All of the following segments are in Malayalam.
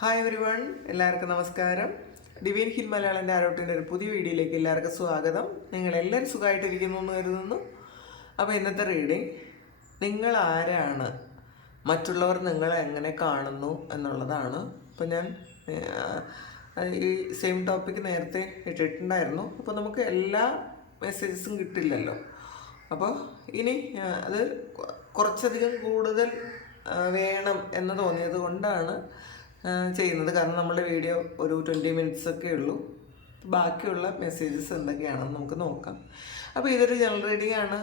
ഹായ് എവരി വൺ, എല്ലാവർക്കും നമസ്കാരം. ഡിവൈൻ ഹിൽ മലയാളൻ്റെ ആരോട്ടിൻ്റെ ഒരു പുതിയ വീഡിയോയിലേക്ക് എല്ലാവർക്കും സ്വാഗതം. നിങ്ങളെല്ലാവരും സുഖമായിട്ടിരിക്കുന്നു എന്ന് കരുതുന്നു. അപ്പോൾ ഇന്നത്തെ റീഡിങ്, നിങ്ങൾ ആരാണ്, മറ്റുള്ളവർ നിങ്ങളെ എങ്ങനെ കാണുന്നു എന്നുള്ളതാണ്. അപ്പോൾ ഞാൻ ഈ സെയിം ടോപ്പിക്ക് നേരത്തെ ഇട്ടിട്ടുണ്ടായിരുന്നു. അപ്പോൾ നമുക്ക് എല്ലാ മെസ്സേജസും കിട്ടില്ലല്ലോ. അപ്പോൾ ഇനി അത് കുറച്ചധികം കൂടുതൽ വേണം എന്ന് തോന്നിയത് കൊണ്ടാണ് ചെയ്യുന്നത്. കാരണം നമ്മുടെ വീഡിയോ ഒരു 20 മിനിറ്റ്സ് ഒക്കെ ഉള്ളൂ. ബാക്കിയുള്ള മെസ്സേജസ് എന്തൊക്കെയാണെന്ന് നമുക്ക് നോക്കാം. അപ്പോൾ ഇതൊരു ജനറൽ റീഡിംഗ് ആണ്.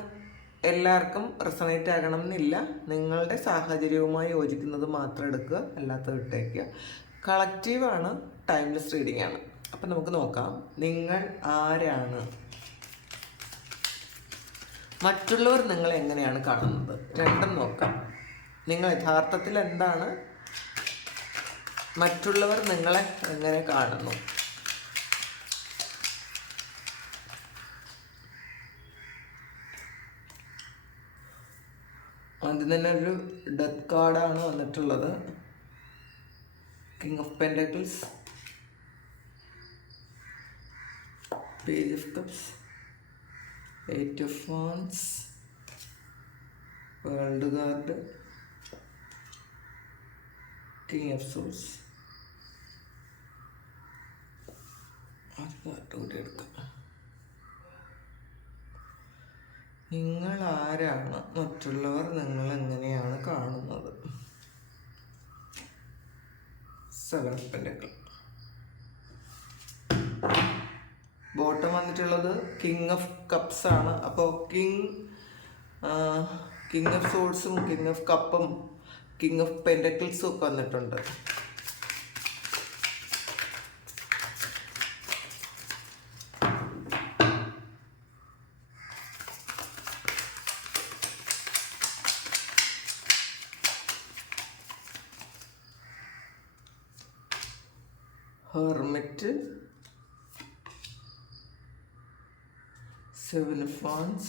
എല്ലാവർക്കും റെസണേറ്റ് ആകണം എന്നില്ല. നിങ്ങളുടെ സാഹചര്യവുമായി യോജിക്കുന്നത് മാത്രം എടുക്കുക, അല്ലാത്തത് വിട്ടേക്കുക. കളക്റ്റീവാണ്, ടൈംലെസ് റീഡിംഗ് ആണ്. അപ്പം നമുക്ക് നോക്കാം, നിങ്ങൾ ആരാണ്, മറ്റുള്ളവർ നിങ്ങളെ എങ്ങനെയാണ് കാണുന്നത്, രണ്ടും നോക്കാം. നിങ്ങൾ യഥാർത്ഥത്തിൽ എന്താണ്, മറ്റുള്ളവർ നിങ്ങളെ എങ്ങനെ കാണുന്നു. ആദ്യം തന്നെ ഒരു ഡെത്ത് കാർഡാണ് വന്നിട്ടുള്ളത്. King of pentacles, page of cups, 8 of wands, world card, king of swords. കൂടി എടുക്കാം. നിങ്ങൾ ആരാണ്, മറ്റുള്ളവർ നിങ്ങൾ എങ്ങനെയാണ് കാണുന്നത്. 7 ഓഫ് പെൻറ്റക്കിൾ. ബോട്ടം വന്നിട്ടുള്ളത് കിങ് ഓഫ് കപ്സ് ആണ്. അപ്പോൾ കിങ് ഓഫ് സോഴ്സും കിങ് ഓഫ് കപ്പും കിങ് ഓഫ് പെൻറ്റക്കിൾസും ഒക്കെ വന്നിട്ടുണ്ട്. Hermit, 7 of wands,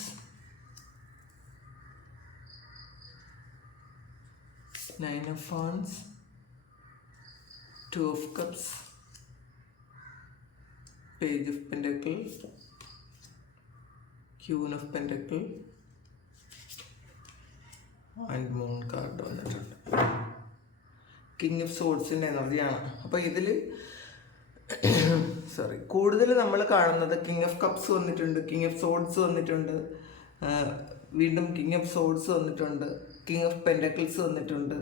9 of wands, 2 of cups, page of pentacle, queen of pentacle and moon card വന്നിട്ടുണ്ട്. കിങ് ഓഫ് സോഴ്സിൻ്റെ എനർജിയാണ്. അപ്പോൾ ഇതിൽ കൂടുതൽ നമ്മൾ കാണുന്നത് കിങ് ഓഫ് കപ്സ് വന്നിട്ടുണ്ട്, കിങ് ഓഫ് സോഡ്സ് വന്നിട്ടുണ്ട്, വീണ്ടും കിങ് ഓഫ് സോഡ്സ് വന്നിട്ടുണ്ട്, കിങ് ഓഫ് പെൻറ്റക്കിൾസ് വന്നിട്ടുണ്ട്,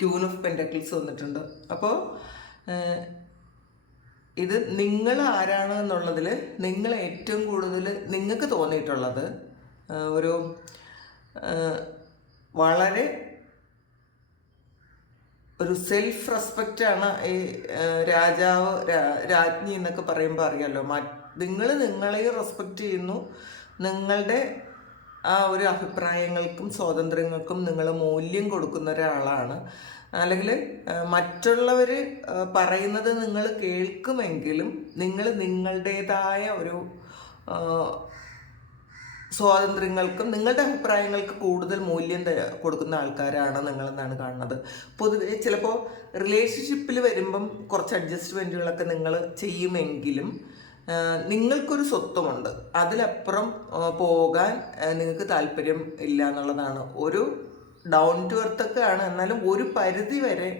ക്യൂൻ ഓഫ് പെൻറ്റക്കിൾസ് വന്നിട്ടുണ്ട്. അപ്പോൾ ഇത് നിങ്ങൾ ആരാണ് എന്നുള്ളതിൽ നിങ്ങൾ ഏറ്റവും കൂടുതൽ നിങ്ങൾക്ക് തോന്നിയിട്ടുള്ളത് ഒരു വളരെ ഒരു സെൽഫ് റെസ്പെക്റ്റാണ്. ഈ രാജാവ് രാജ്ഞി എന്നൊക്കെ പറയുമ്പോൾ അറിയാമല്ലോ, നിങ്ങൾ നിങ്ങളെ റെസ്പെക്റ്റ് ചെയ്യുന്നു. നിങ്ങളുടെ ആ ഒരു അഭിപ്രായങ്ങൾക്കും സ്വാതന്ത്ര്യങ്ങൾക്കും നിങ്ങൾ മൂല്യം കൊടുക്കുന്ന ഒരാളാണ്. അല്ലെങ്കിൽ മറ്റുള്ളവർ പറയുന്നത് നിങ്ങൾ കേൾക്കുമെങ്കിലും നിങ്ങൾ നിങ്ങളുടേതായ ഒരു സ്വാതന്ത്ര്യങ്ങൾക്കും നിങ്ങളുടെ അഭിപ്രായങ്ങൾക്ക് കൂടുതൽ മൂല്യം കൊടുക്കുന്ന ആൾക്കാരാണ് നിങ്ങളെന്നാണ് കാണുന്നത്. പൊതുവെ ചിലപ്പോൾ റിലേഷൻഷിപ്പിൽ വരുമ്പം കുറച്ച് അഡ്ജസ്റ്റ്മെൻറ്റുകളൊക്കെ നിങ്ങൾ ചെയ്യുമെങ്കിലും നിങ്ങൾക്കൊരു സ്വത്വമുണ്ട്. അതിലപ്പുറം പോകാൻ നിങ്ങൾക്ക് താല്പര്യം ഇല്ല എന്നുള്ളതാണ്. ഒരു ഡൗൺ ടു എർത്തൊക്കെ ആണ്, എന്നാലും ഒരു പരിധി വരെ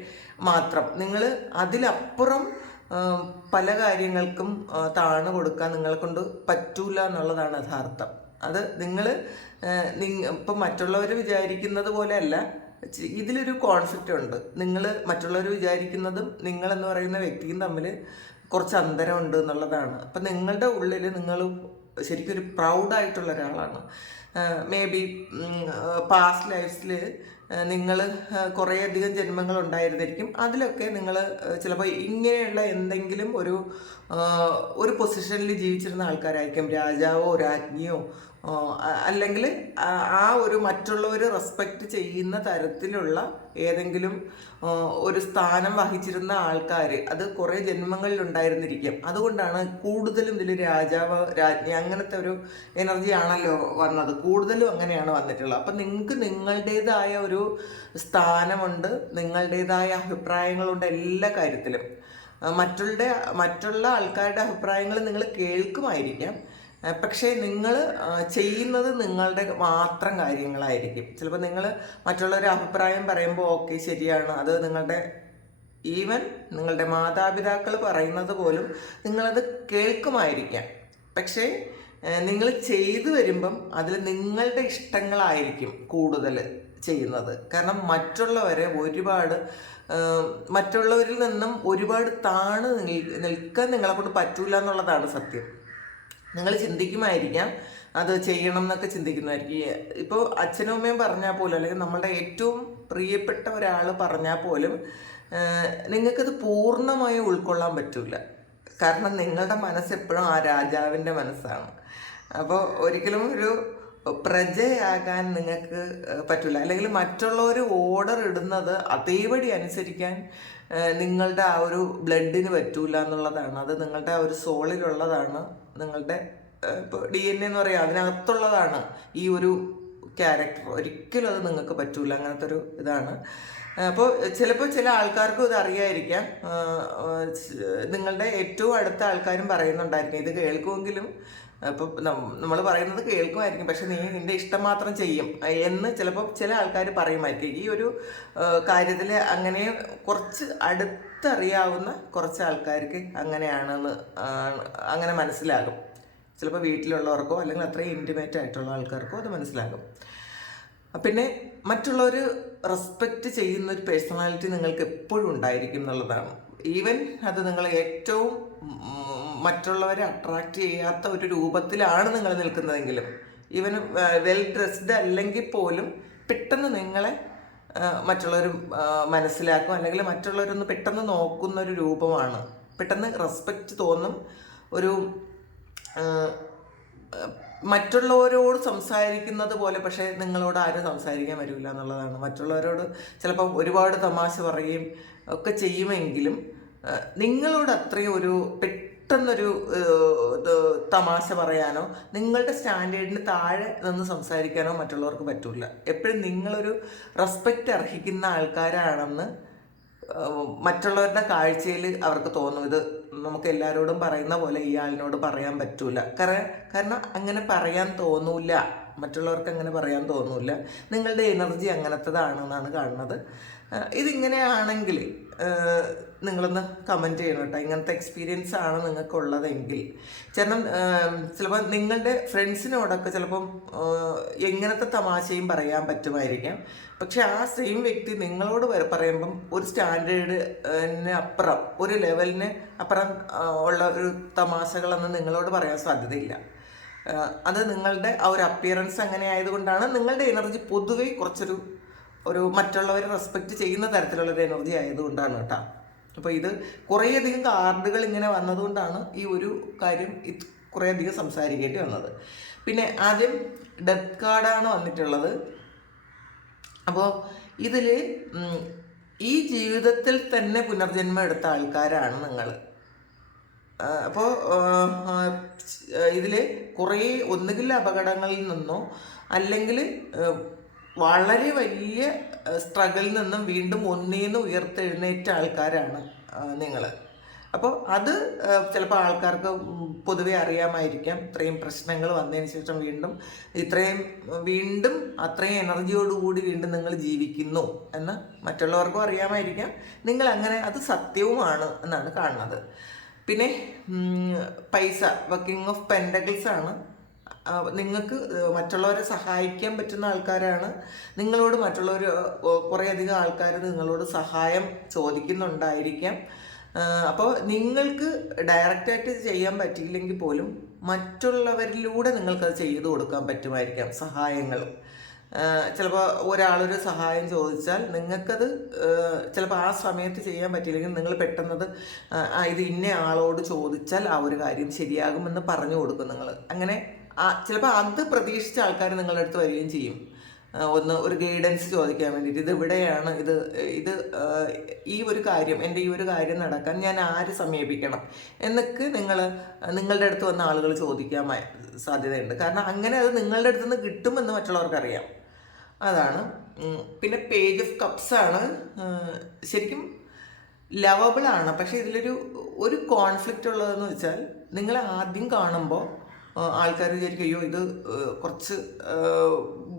മാത്രം. നിങ്ങൾ അതിലപ്പുറം പല കാര്യങ്ങൾക്കും താഴ്ന്നു കൊടുക്കാൻ നിങ്ങളെ കൊണ്ട് പറ്റൂല എന്നുള്ളതാണ് യഥാർത്ഥം. അത് നിങ്ങൾ ഇപ്പം മറ്റുള്ളവർ വിചാരിക്കുന്നത് പോലെയല്ല. ഇതിലൊരു കോൺസെപ്റ്റ് ഉണ്ട്. നിങ്ങൾ മറ്റുള്ളവർ വിചാരിക്കുന്നതും നിങ്ങളെന്ന് പറയുന്ന വ്യക്തിയും തമ്മിൽ കുറച്ച് അന്തരമുണ്ട് എന്നുള്ളതാണ്. അപ്പം നിങ്ങളുടെ ഉള്ളിൽ നിങ്ങൾ ശരിക്കും ഒരു പ്രൗഡായിട്ടുള്ള ഒരാളാണ്. മേ ബി പാസ്റ്റ് ലൈഫിൽ നിങ്ങൾ കുറേയധികം ജന്മങ്ങൾ ഉണ്ടായിരുന്നിരിക്കും. അതിലൊക്കെ നിങ്ങൾ ചിലപ്പോൾ ഇങ്ങനെയുള്ള എന്തെങ്കിലും ഒരു പൊസിഷനിൽ ജീവിച്ചിരുന്ന ആൾക്കാരായിരിക്കും. രാജാവോ രാജ്ഞിയോ അല്ലെങ്കിൽ ആ ഒരു മറ്റുള്ളവർ റെസ്പെക്റ്റ് ചെയ്യുന്ന തരത്തിലുള്ള ഏതെങ്കിലും ഒരു സ്ഥാനം വഹിച്ചിരുന്ന ആൾക്കാർ അത് കുറേ ജന്മങ്ങളിൽ ഉണ്ടായിരുന്നിരിക്കും. അതുകൊണ്ടാണ് കൂടുതലും ഇതിൽ രാജാവ് രാജ്ഞി അങ്ങനത്തെ ഒരു എനർജി ആണല്ലോ വന്നത്. കൂടുതലും അങ്ങനെയാണ് വന്നിട്ടുള്ളത്. അപ്പം നിങ്ങൾക്ക് നിങ്ങളുടേതായ ഒരു സ്ഥാനമുണ്ട്, നിങ്ങളുടേതായ അഭിപ്രായങ്ങളുണ്ട് എല്ലാ കാര്യത്തിലും. മറ്റുള്ള ആൾക്കാരുടെ അഭിപ്രായങ്ങൾ നിങ്ങൾ കേൾക്കുമായിരിക്കാം, പക്ഷേ നിങ്ങൾ ചെയ്യുന്നത് നിങ്ങളുടെ മാത്രം കാര്യങ്ങളായിരിക്കും. ചിലപ്പോൾ നിങ്ങൾ മറ്റുള്ളവരുടെ അഭിപ്രായം പറയുമ്പോൾ ഓക്കെ ശരിയാണ്, അത് ഈവൻ നിങ്ങളുടെ മാതാപിതാക്കൾ പറയുന്നത് പോലും നിങ്ങളത് കേൾക്കുമായിരിക്കാം. പക്ഷേ നിങ്ങൾ ചെയ്തു വരുമ്പം അതിൽ നിങ്ങളുടെ ഇഷ്ടങ്ങളായിരിക്കും കൂടുതൽ ചെയ്യുന്നത്. കാരണം മറ്റുള്ളവരിൽ നിന്നും ഒരുപാട് നിൽക്കാൻ നിങ്ങളെ കൊണ്ട് പറ്റൂല എന്നുള്ളതാണ് സത്യം. നിങ്ങൾ ചിന്തിക്കുമായിരിക്കാം അത് ചെയ്യണം എന്നൊക്കെ ചിന്തിക്കുന്നതായിരിക്കും. ഇപ്പോൾ അച്ഛനും അമ്മയും പറഞ്ഞാൽ പോലും, അല്ലെങ്കിൽ നമ്മളുടെ ഏറ്റവും പ്രിയപ്പെട്ട ഒരാൾ പറഞ്ഞാൽ പോലും നിങ്ങൾക്കത് പൂർണ്ണമായും ഉൾക്കൊള്ളാൻ പറ്റില്ല. കാരണം നിങ്ങളുടെ മനസ്സെപ്പോഴും ആ രാജാവിൻ്റെ മനസ്സാണ്. അപ്പോൾ ഒരിക്കലും ഒരു പ്രജയാകാൻ നിങ്ങൾക്ക് പറ്റില്ല. അല്ലെങ്കിൽ മറ്റുള്ളവർ ഓർഡർ ഇടുന്നത് അതേപടി അനുസരിക്കാൻ നിങ്ങളുടെ ആ ഒരു ബ്ലഡിന് പറ്റൂല എന്നുള്ളതാണ്. അത് നിങ്ങളുടെ ആ ഒരു സോളിലുള്ളതാണ്. നിങ്ങളുടെ ഇപ്പോൾ DNA എന്ന് പറയാം, അതിനകത്തുള്ളതാണ് ഈ ഒരു ക്യാരക്ടർ. ഒരിക്കലും അത് നിങ്ങൾക്ക് പറ്റൂല. അങ്ങനത്തെ ഒരു ഇതാണ്. അപ്പോൾ ചിലപ്പോൾ ചില ആൾക്കാർക്കും ഇത് അറിയായിരിക്കാം. നിങ്ങളുടെ ഏറ്റവും അടുത്ത ആൾക്കാരും പറയുന്നുണ്ടായിരിക്കും ഇത് കേൾക്കുമെങ്കിലും. അപ്പോൾ നമ്മൾ പറയുന്നത് കേൾക്കുമായിരിക്കും, പക്ഷെ നീ നിൻ്റെ ഇഷ്ടം മാത്രം ചെയ്യും എന്ന് ചിലപ്പോൾ ചില ആൾക്കാർ പറയുമായിരിക്കും. ഈ ഒരു കാര്യത്തിൽ അങ്ങനെ കുറച്ച് അടുത്തറിയാവുന്ന കുറച്ച് ആൾക്കാർക്ക് അങ്ങനെ മനസ്സിലാകും. ചിലപ്പോൾ വീട്ടിലുള്ളവർക്കോ അല്ലെങ്കിൽ അത്രയും ഇൻറ്റിമേറ്റ് ആയിട്ടുള്ള ആൾക്കാർക്കോ അത് മനസ്സിലാകും. പിന്നെ മറ്റുള്ളവർ റെസ്പെക്റ്റ് ചെയ്യുന്ന ഒരു പേഴ്സണാലിറ്റി നിങ്ങൾക്ക് എപ്പോഴും ഉണ്ടായിരിക്കും എന്നുള്ളതാണ്. ഈവൻ അത് നിങ്ങൾ ഏറ്റവും മറ്റുള്ളവരെ അട്രാക്റ്റ് ചെയ്യാത്ത ഒരു രൂപത്തിലാണ് നിങ്ങൾ നിൽക്കുന്നതെങ്കിലും, ഈവൻ വെൽ ഡ്രസ്ഡ് അല്ലെങ്കിൽ പോലും പെട്ടെന്ന് നിങ്ങളെ മറ്റുള്ളവർ മനസ്സിലാക്കും, അല്ലെങ്കിൽ മറ്റുള്ളവരൊന്ന് പെട്ടെന്ന് നോക്കുന്ന ഒരു രൂപമാണ്. പെട്ടെന്ന് റെസ്പെക്റ്റ് തോന്നും. ഒരു മറ്റുള്ളവരോട് സംസാരിക്കുന്നത് പോലെ പക്ഷേ നിങ്ങളോട് ആരും സംസാരിക്കാൻ വരില്ല എന്നുള്ളതാണ്. മറ്റുള്ളവരോട് ചിലപ്പം ഒരുപാട് തമാശ പറയുകയും ഒക്കെ ചെയ്യുമെങ്കിലും നിങ്ങളോട് അത്രയും ഒരു പെട്ടെന്നൊരു തമാശ പറയാനോ നിങ്ങളുടെ സ്റ്റാൻഡേർഡിന് താഴെ നിന്ന് സംസാരിക്കാനോ മറ്റുള്ളവർക്ക് പറ്റില്ല. എപ്പോഴും നിങ്ങളൊരു റെസ്പെക്റ്റ് അർഹിക്കുന്ന ആൾക്കാരാണെന്ന് മറ്റുള്ളവരുടെ കാഴ്ചയിൽ അവർക്ക് തോന്നും. ഇത് നമുക്ക് എല്ലാവരോടും പറയുന്ന പോലെ ഇയാളിനോട് പറയാൻ പറ്റൂല. കാരണം അങ്ങനെ പറയാൻ തോന്നൂല, മറ്റുള്ളവർക്ക് അങ്ങനെ പറയാൻ തോന്നൂല. നിങ്ങളുടെ എനർജി അങ്ങനത്തതാണെന്നാണ് കാണുന്നത്. ഇതിങ്ങനെയാണെങ്കിൽ നിങ്ങളൊന്ന് കമൻറ്റ് ചെയ്യണം കേട്ടോ. ഇങ്ങനത്തെ എക്സ്പീരിയൻസ് ആണ് നിങ്ങൾക്കുള്ളതെങ്കിൽ. ചിലപ്പോൾ നിങ്ങളുടെ ഫ്രണ്ട്സിനോടൊക്കെ ചിലപ്പം എങ്ങനത്തെ തമാശയും പറയാൻ പറ്റുമായിരിക്കാം. പക്ഷെ ആ സെയിം വ്യക്തി നിങ്ങളോട് പറയുമ്പം ഒരു സ്റ്റാൻഡേർഡിന് അപ്പുറം, ഒരു ലെവലിന് അപ്പുറം ഉള്ള ഒരു തമാശകളൊന്നും നിങ്ങളോട് പറയാൻ സാധ്യതയില്ല. അത് നിങ്ങളുടെ ആ ഒരു അപ്പിയറൻസ് അങ്ങനെ ആയതുകൊണ്ടാണ്. നിങ്ങളുടെ എനർജി പൊതുവെ ഒരു മറ്റുള്ളവരെ റെസ്പെക്റ്റ് ചെയ്യുന്ന തരത്തിലുള്ളൊരു എനർജി ആയതുകൊണ്ടാണ് കേട്ടോ. അപ്പോൾ ഇത് കുറേയധികം കാർഡുകൾ ഇങ്ങനെ വന്നതുകൊണ്ടാണ് ഈ ഒരു കാര്യം കുറേയധികം സംസാരിക്കേണ്ടി വന്നത്. പിന്നെ ആദ്യം ഡെത്ത് കാർഡാണ് വന്നിട്ടുള്ളത്. അപ്പോൾ ഇതിൽ ഈ ജീവിതത്തിൽ തന്നെ പുനർജന്മം എടുത്ത ആൾക്കാരാണ് നിങ്ങൾ. അപ്പോൾ ഇതിൽ കുറേ ഒന്നുകിൽ അപകടങ്ങളിൽ നിന്നോ അല്ലെങ്കിൽ വളരെ വലിയ സ്ട്രഗിളിൽ നിന്നും വീണ്ടും ഒന്നീന്ന് ഉയർത്തെഴുന്നേറ്റ ആൾക്കാരാണ് നിങ്ങൾ. അപ്പോൾ അത് ചിലപ്പോൾ ആൾക്കാർക്ക് പൊതുവെ അറിയാമായിരിക്കാം. ഇത്രയും പ്രശ്നങ്ങൾ വന്നതിന് ശേഷം വീണ്ടും അത്രയും എനർജിയോടുകൂടി വീണ്ടും നിങ്ങൾ ജീവിക്കുന്നു എന്ന് മറ്റുള്ളവർക്കും അറിയാമായിരിക്കാം. നിങ്ങൾ അങ്ങനെ, അത് സത്യവുമാണ് എന്നാണ് കാണുന്നത്. പിന്നെ പൈസ, കിങ് ഓഫ് പെൻഡക്കിൾസ് ആണ്. നിങ്ങൾക്ക് മറ്റുള്ളവരെ സഹായിക്കാൻ പറ്റുന്ന ആൾക്കാരാണ്. നിങ്ങളോട് കുറേയധികം ആൾക്കാർ നിങ്ങളോട് സഹായം ചോദിക്കുന്നുണ്ടായിരിക്കാം. അപ്പോൾ നിങ്ങൾക്ക് ഡയറക്റ്റായിട്ട് ചെയ്യാൻ പറ്റിയില്ലെങ്കിൽ പോലും മറ്റുള്ളവരിലൂടെ നിങ്ങൾക്കത് ചെയ്തു കൊടുക്കാൻ പറ്റുമായിരിക്കാം സഹായങ്ങൾ. ചിലപ്പോൾ ഒരാളൊരു സഹായം ചോദിച്ചാൽ നിങ്ങൾക്കത് ചിലപ്പോൾ ആ സമയത്ത് ചെയ്യാൻ പറ്റിയില്ലെങ്കിൽ നിങ്ങൾ പെട്ടെന്നത് ഇത് ഇന്ന ആളോട് ചോദിച്ചാൽ ആ ഒരു കാര്യം ശരിയാകുമെന്ന് പറഞ്ഞു കൊടുക്കും നിങ്ങൾ. അങ്ങനെ ചിലപ്പോൾ അത് പ്രതീക്ഷിച്ച ആൾക്കാർ നിങ്ങളുടെ അടുത്ത് വരികയും ചെയ്യും. ഒന്ന് ഒരു ഗൈഡൻസ് ചോദിക്കാൻ വേണ്ടിയിട്ട്, ഇത് ഇവിടെയാണ്, ഇത് ഈ ഒരു കാര്യം, എൻ്റെ ഈ ഒരു കാര്യം നടക്കാൻ ഞാൻ ആര് സമീപിക്കണം എന്നൊക്കെ നിങ്ങളുടെ അടുത്ത് വന്ന ആളുകൾ ചോദിക്കാൻ സാധ്യതയുണ്ട്. കാരണം അങ്ങനെ അത് നിങ്ങളുടെ അടുത്ത് നിന്ന് കിട്ടുമെന്ന് മറ്റുള്ളവർക്കറിയാം. അതാണ്. പിന്നെ പേജ് ഓഫ് കപ്സ് ആണ്. ശരിക്കും ലവബിൾ ആണ്. പക്ഷേ ഒരു കോൺഫ്ലിക്റ്റ് ഉള്ളതെന്ന് വെച്ചാൽ, നിങ്ങൾ ആദ്യം കാണുമ്പോൾ ആൾക്കാർ വിചാരിക്കും അയ്യോ ഇത് കുറച്ച്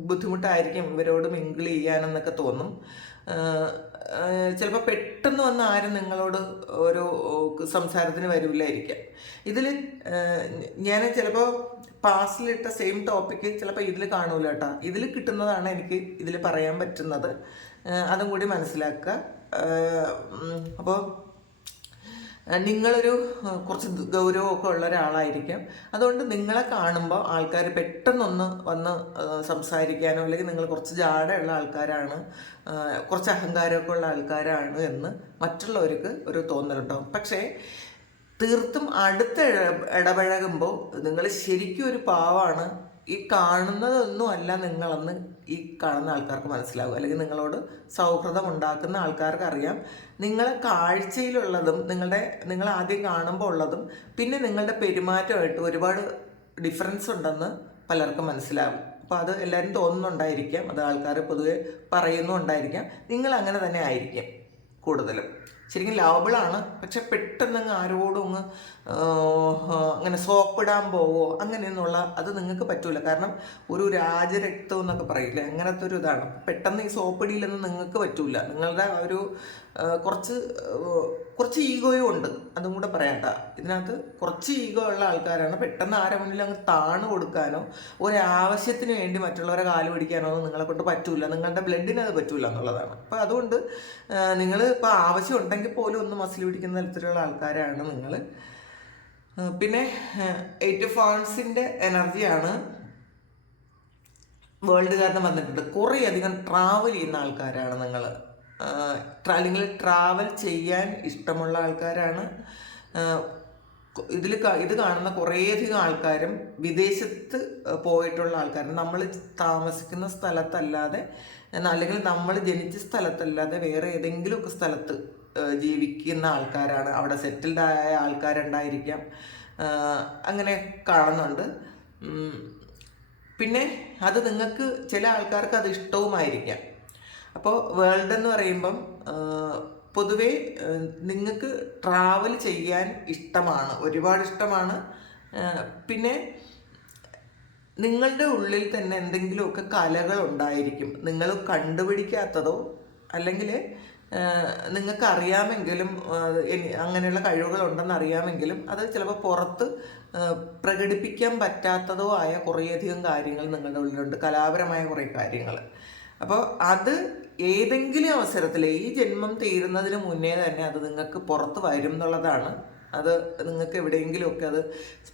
ബുദ്ധിമുട്ടായിരിക്കും ഇവരോട് മിങ്കിൾ ചെയ്യാനെന്നൊക്കെ തോന്നും. ചിലപ്പോൾ പെട്ടെന്ന് വന്ന് ആരും നിങ്ങളോട് ഒരു സംസാരത്തിന് വരില്ലായിരിക്കാം. ഇതിൽ ഞാൻ ചിലപ്പോൾ പാസ്റ്റിലിട്ട സെയിം ടോപ്പിക്ക് ചിലപ്പോൾ ഇതിൽ കാണൂല കേട്ടോ. ഇതിൽ കിട്ടുന്നതാണ് എനിക്ക് ഇതിൽ പറയാൻ പറ്റുന്നത്. അതും കൂടി മനസ്സിലാക്കുക. അപ്പോൾ നിങ്ങളൊരു കുറച്ച് ഗൗരവമൊക്കെ ഉള്ള ഒരാളായിരിക്കാം. അതുകൊണ്ട് നിങ്ങളെ കാണുമ്പോൾ ആൾക്കാർ പെട്ടെന്നൊന്ന് വന്ന് സംസാരിക്കാനോ, അല്ലെങ്കിൽ നിങ്ങൾ കുറച്ച് ജാടയുള്ള ആൾക്കാരാണ്, കുറച്ച് അഹങ്കാരമൊക്കെ ഉള്ള ആൾക്കാരാണ് എന്ന് മറ്റുള്ളവർക്ക് ഒരു തോന്നലുണ്ടാവും. പക്ഷേ തീർത്തും അടുത്ത് ഇടപഴകുമ്പോൾ നിങ്ങൾ ശരിക്കും ഒരു പാവാണ്, ഈ കാണുന്നതൊന്നും അല്ല നിങ്ങളെന്ന് ഈ കാണുന്ന ആൾക്കാർക്ക് മനസ്സിലാവും. അല്ലെങ്കിൽ നിങ്ങളോട് സൗഹൃദം ഉണ്ടാക്കുന്ന ആൾക്കാർക്ക് അറിയാം. നിങ്ങളെ കാഴ്ചയിലുള്ളതും നിങ്ങൾ ആദ്യം കാണുമ്പോൾ ഉള്ളതും പിന്നെ നിങ്ങളുടെ പെരുമാറ്റമായിട്ട് ഒരുപാട് ഡിഫറൻസ് ഉണ്ടെന്ന് പലർക്കും മനസ്സിലാവും. അപ്പോൾ അത് എല്ലാവരും തോന്നുന്നുണ്ടായിരിക്കാം, അത് ആൾക്കാർ പൊതുവെ പറയുന്നുണ്ടായിരിക്കാം. നിങ്ങൾ അങ്ങനെ തന്നെ ആയിരിക്കും കൂടുതലും. ശരിക്കും ലവബിളാണ്. പക്ഷെ പെട്ടെന്ന് ആരോടും അങ്ങനെ സോപ്പിടാൻ പോവോ അങ്ങനെയൊന്നുള്ള അത് നിങ്ങൾക്ക് പറ്റൂല. കാരണം ഒരു രാജരക്തം എന്നൊക്കെ പറയില്ലേ, അങ്ങനത്തെ ഒരു ഇതാണ്. പെട്ടെന്ന് ഈ സോപ്പിടിയിലൊന്നും നിങ്ങൾക്ക് പറ്റൂല. നിങ്ങളുടെ ഒരു കുറച്ച് ഈഗോയും ഉണ്ട്, അതും കൂടെ പറയണ്ട. ഇതിനകത്ത് കുറച്ച് ഈഗോ ഉള്ള ആൾക്കാരാണ്. പെട്ടെന്ന് ആരെ മുന്നിൽ അങ്ങ് താണു കൊടുക്കാനോ ഒരാവശ്യത്തിന് വേണ്ടി മറ്റുള്ളവരെ കാല് പിടിക്കാനോ ഒന്നും നിങ്ങളെ കൊണ്ട് പറ്റൂല. നിങ്ങളുടെ ബ്ലഡിന് അത് പറ്റൂല എന്നുള്ളതാണ്. അപ്പം അതുകൊണ്ട് നിങ്ങൾ ഇപ്പോൾ ആവശ്യം ഉണ്ടെങ്കിൽ പോലും ഒന്ന് മസിൽ പിടിക്കുന്ന തരത്തിലുള്ള ആൾക്കാരാണ് നിങ്ങൾ. പിന്നെ 8 ഓഫ് വാൻഡ്സിൻ്റെ എനർജിയാണ് വേൾഡ് കാരണം വന്നിട്ടുണ്ട്. കുറേ അധികം ട്രാവൽ ചെയ്യുന്ന ആൾക്കാരാണ് നിങ്ങൾ. അല്ലെങ്കിൽ ട്രാവൽ ചെയ്യാൻ ഇഷ്ടമുള്ള ആൾക്കാരാണ്. ഇത് കാണുന്ന കുറേയധികം ആൾക്കാരും വിദേശത്ത് പോയിട്ടുള്ള ആൾക്കാരാണ്. നമ്മൾ താമസിക്കുന്ന സ്ഥലത്തല്ലാതെ, അല്ലെങ്കിൽ നമ്മൾ ജനിച്ച സ്ഥലത്തല്ലാതെ വേറെ ഏതെങ്കിലുമൊക്കെ സ്ഥലത്ത് ജീവിക്കുന്ന ആൾക്കാരാണ്. അവിടെ സെറ്റിൽഡ് ആയ ആൾക്കാരുണ്ടായിരിക്കാം. അങ്ങനെ കാണുന്നുണ്ട്. പിന്നെ അത് നിങ്ങൾക്ക് ചില ആൾക്കാർക്ക് അത് ഇഷ്ടവുമായിരിക്കാം. അപ്പോൾ വേൾഡ് എന്ന് പറയുമ്പം പൊതുവേ നിങ്ങൾക്ക് ട്രാവൽ ചെയ്യാൻ ഇഷ്ടമാണ്, ഒരുപാട് ഇഷ്ടമാണ്. പിന്നെ നിങ്ങളുടെ ഉള്ളിൽ തന്നെ എന്തെങ്കിലുമൊക്കെ കലകൾ ഉണ്ടായിരിക്കും, നിങ്ങൾ കണ്ടുപിടിക്കാത്തതോ അല്ലെങ്കിൽ നിങ്ങൾക്ക് അറിയാമെങ്കിലും, അങ്ങനെയുള്ള കഴിവുകളുണ്ടെന്ന് അറിയാമെങ്കിലും അത് ചിലപ്പോൾ പുറത്ത് പ്രകടിപ്പിക്കാൻ പറ്റാത്തതോ ആയ കുറേയധികം കാര്യങ്ങൾ നിങ്ങളുടെ ഉള്ളിലുണ്ട്, കലാപരമായ കുറേ കാര്യങ്ങൾ. അപ്പോൾ അത് ഏതെങ്കിലും അവസരത്തിൽ ഈ ജന്മം തീരുന്നതിന് മുന്നേ തന്നെ അത് നിങ്ങൾക്ക് പുറത്ത് വരും എന്നുള്ളതാണ്. അത് നിങ്ങൾക്ക് എവിടെയെങ്കിലുമൊക്കെ, അത്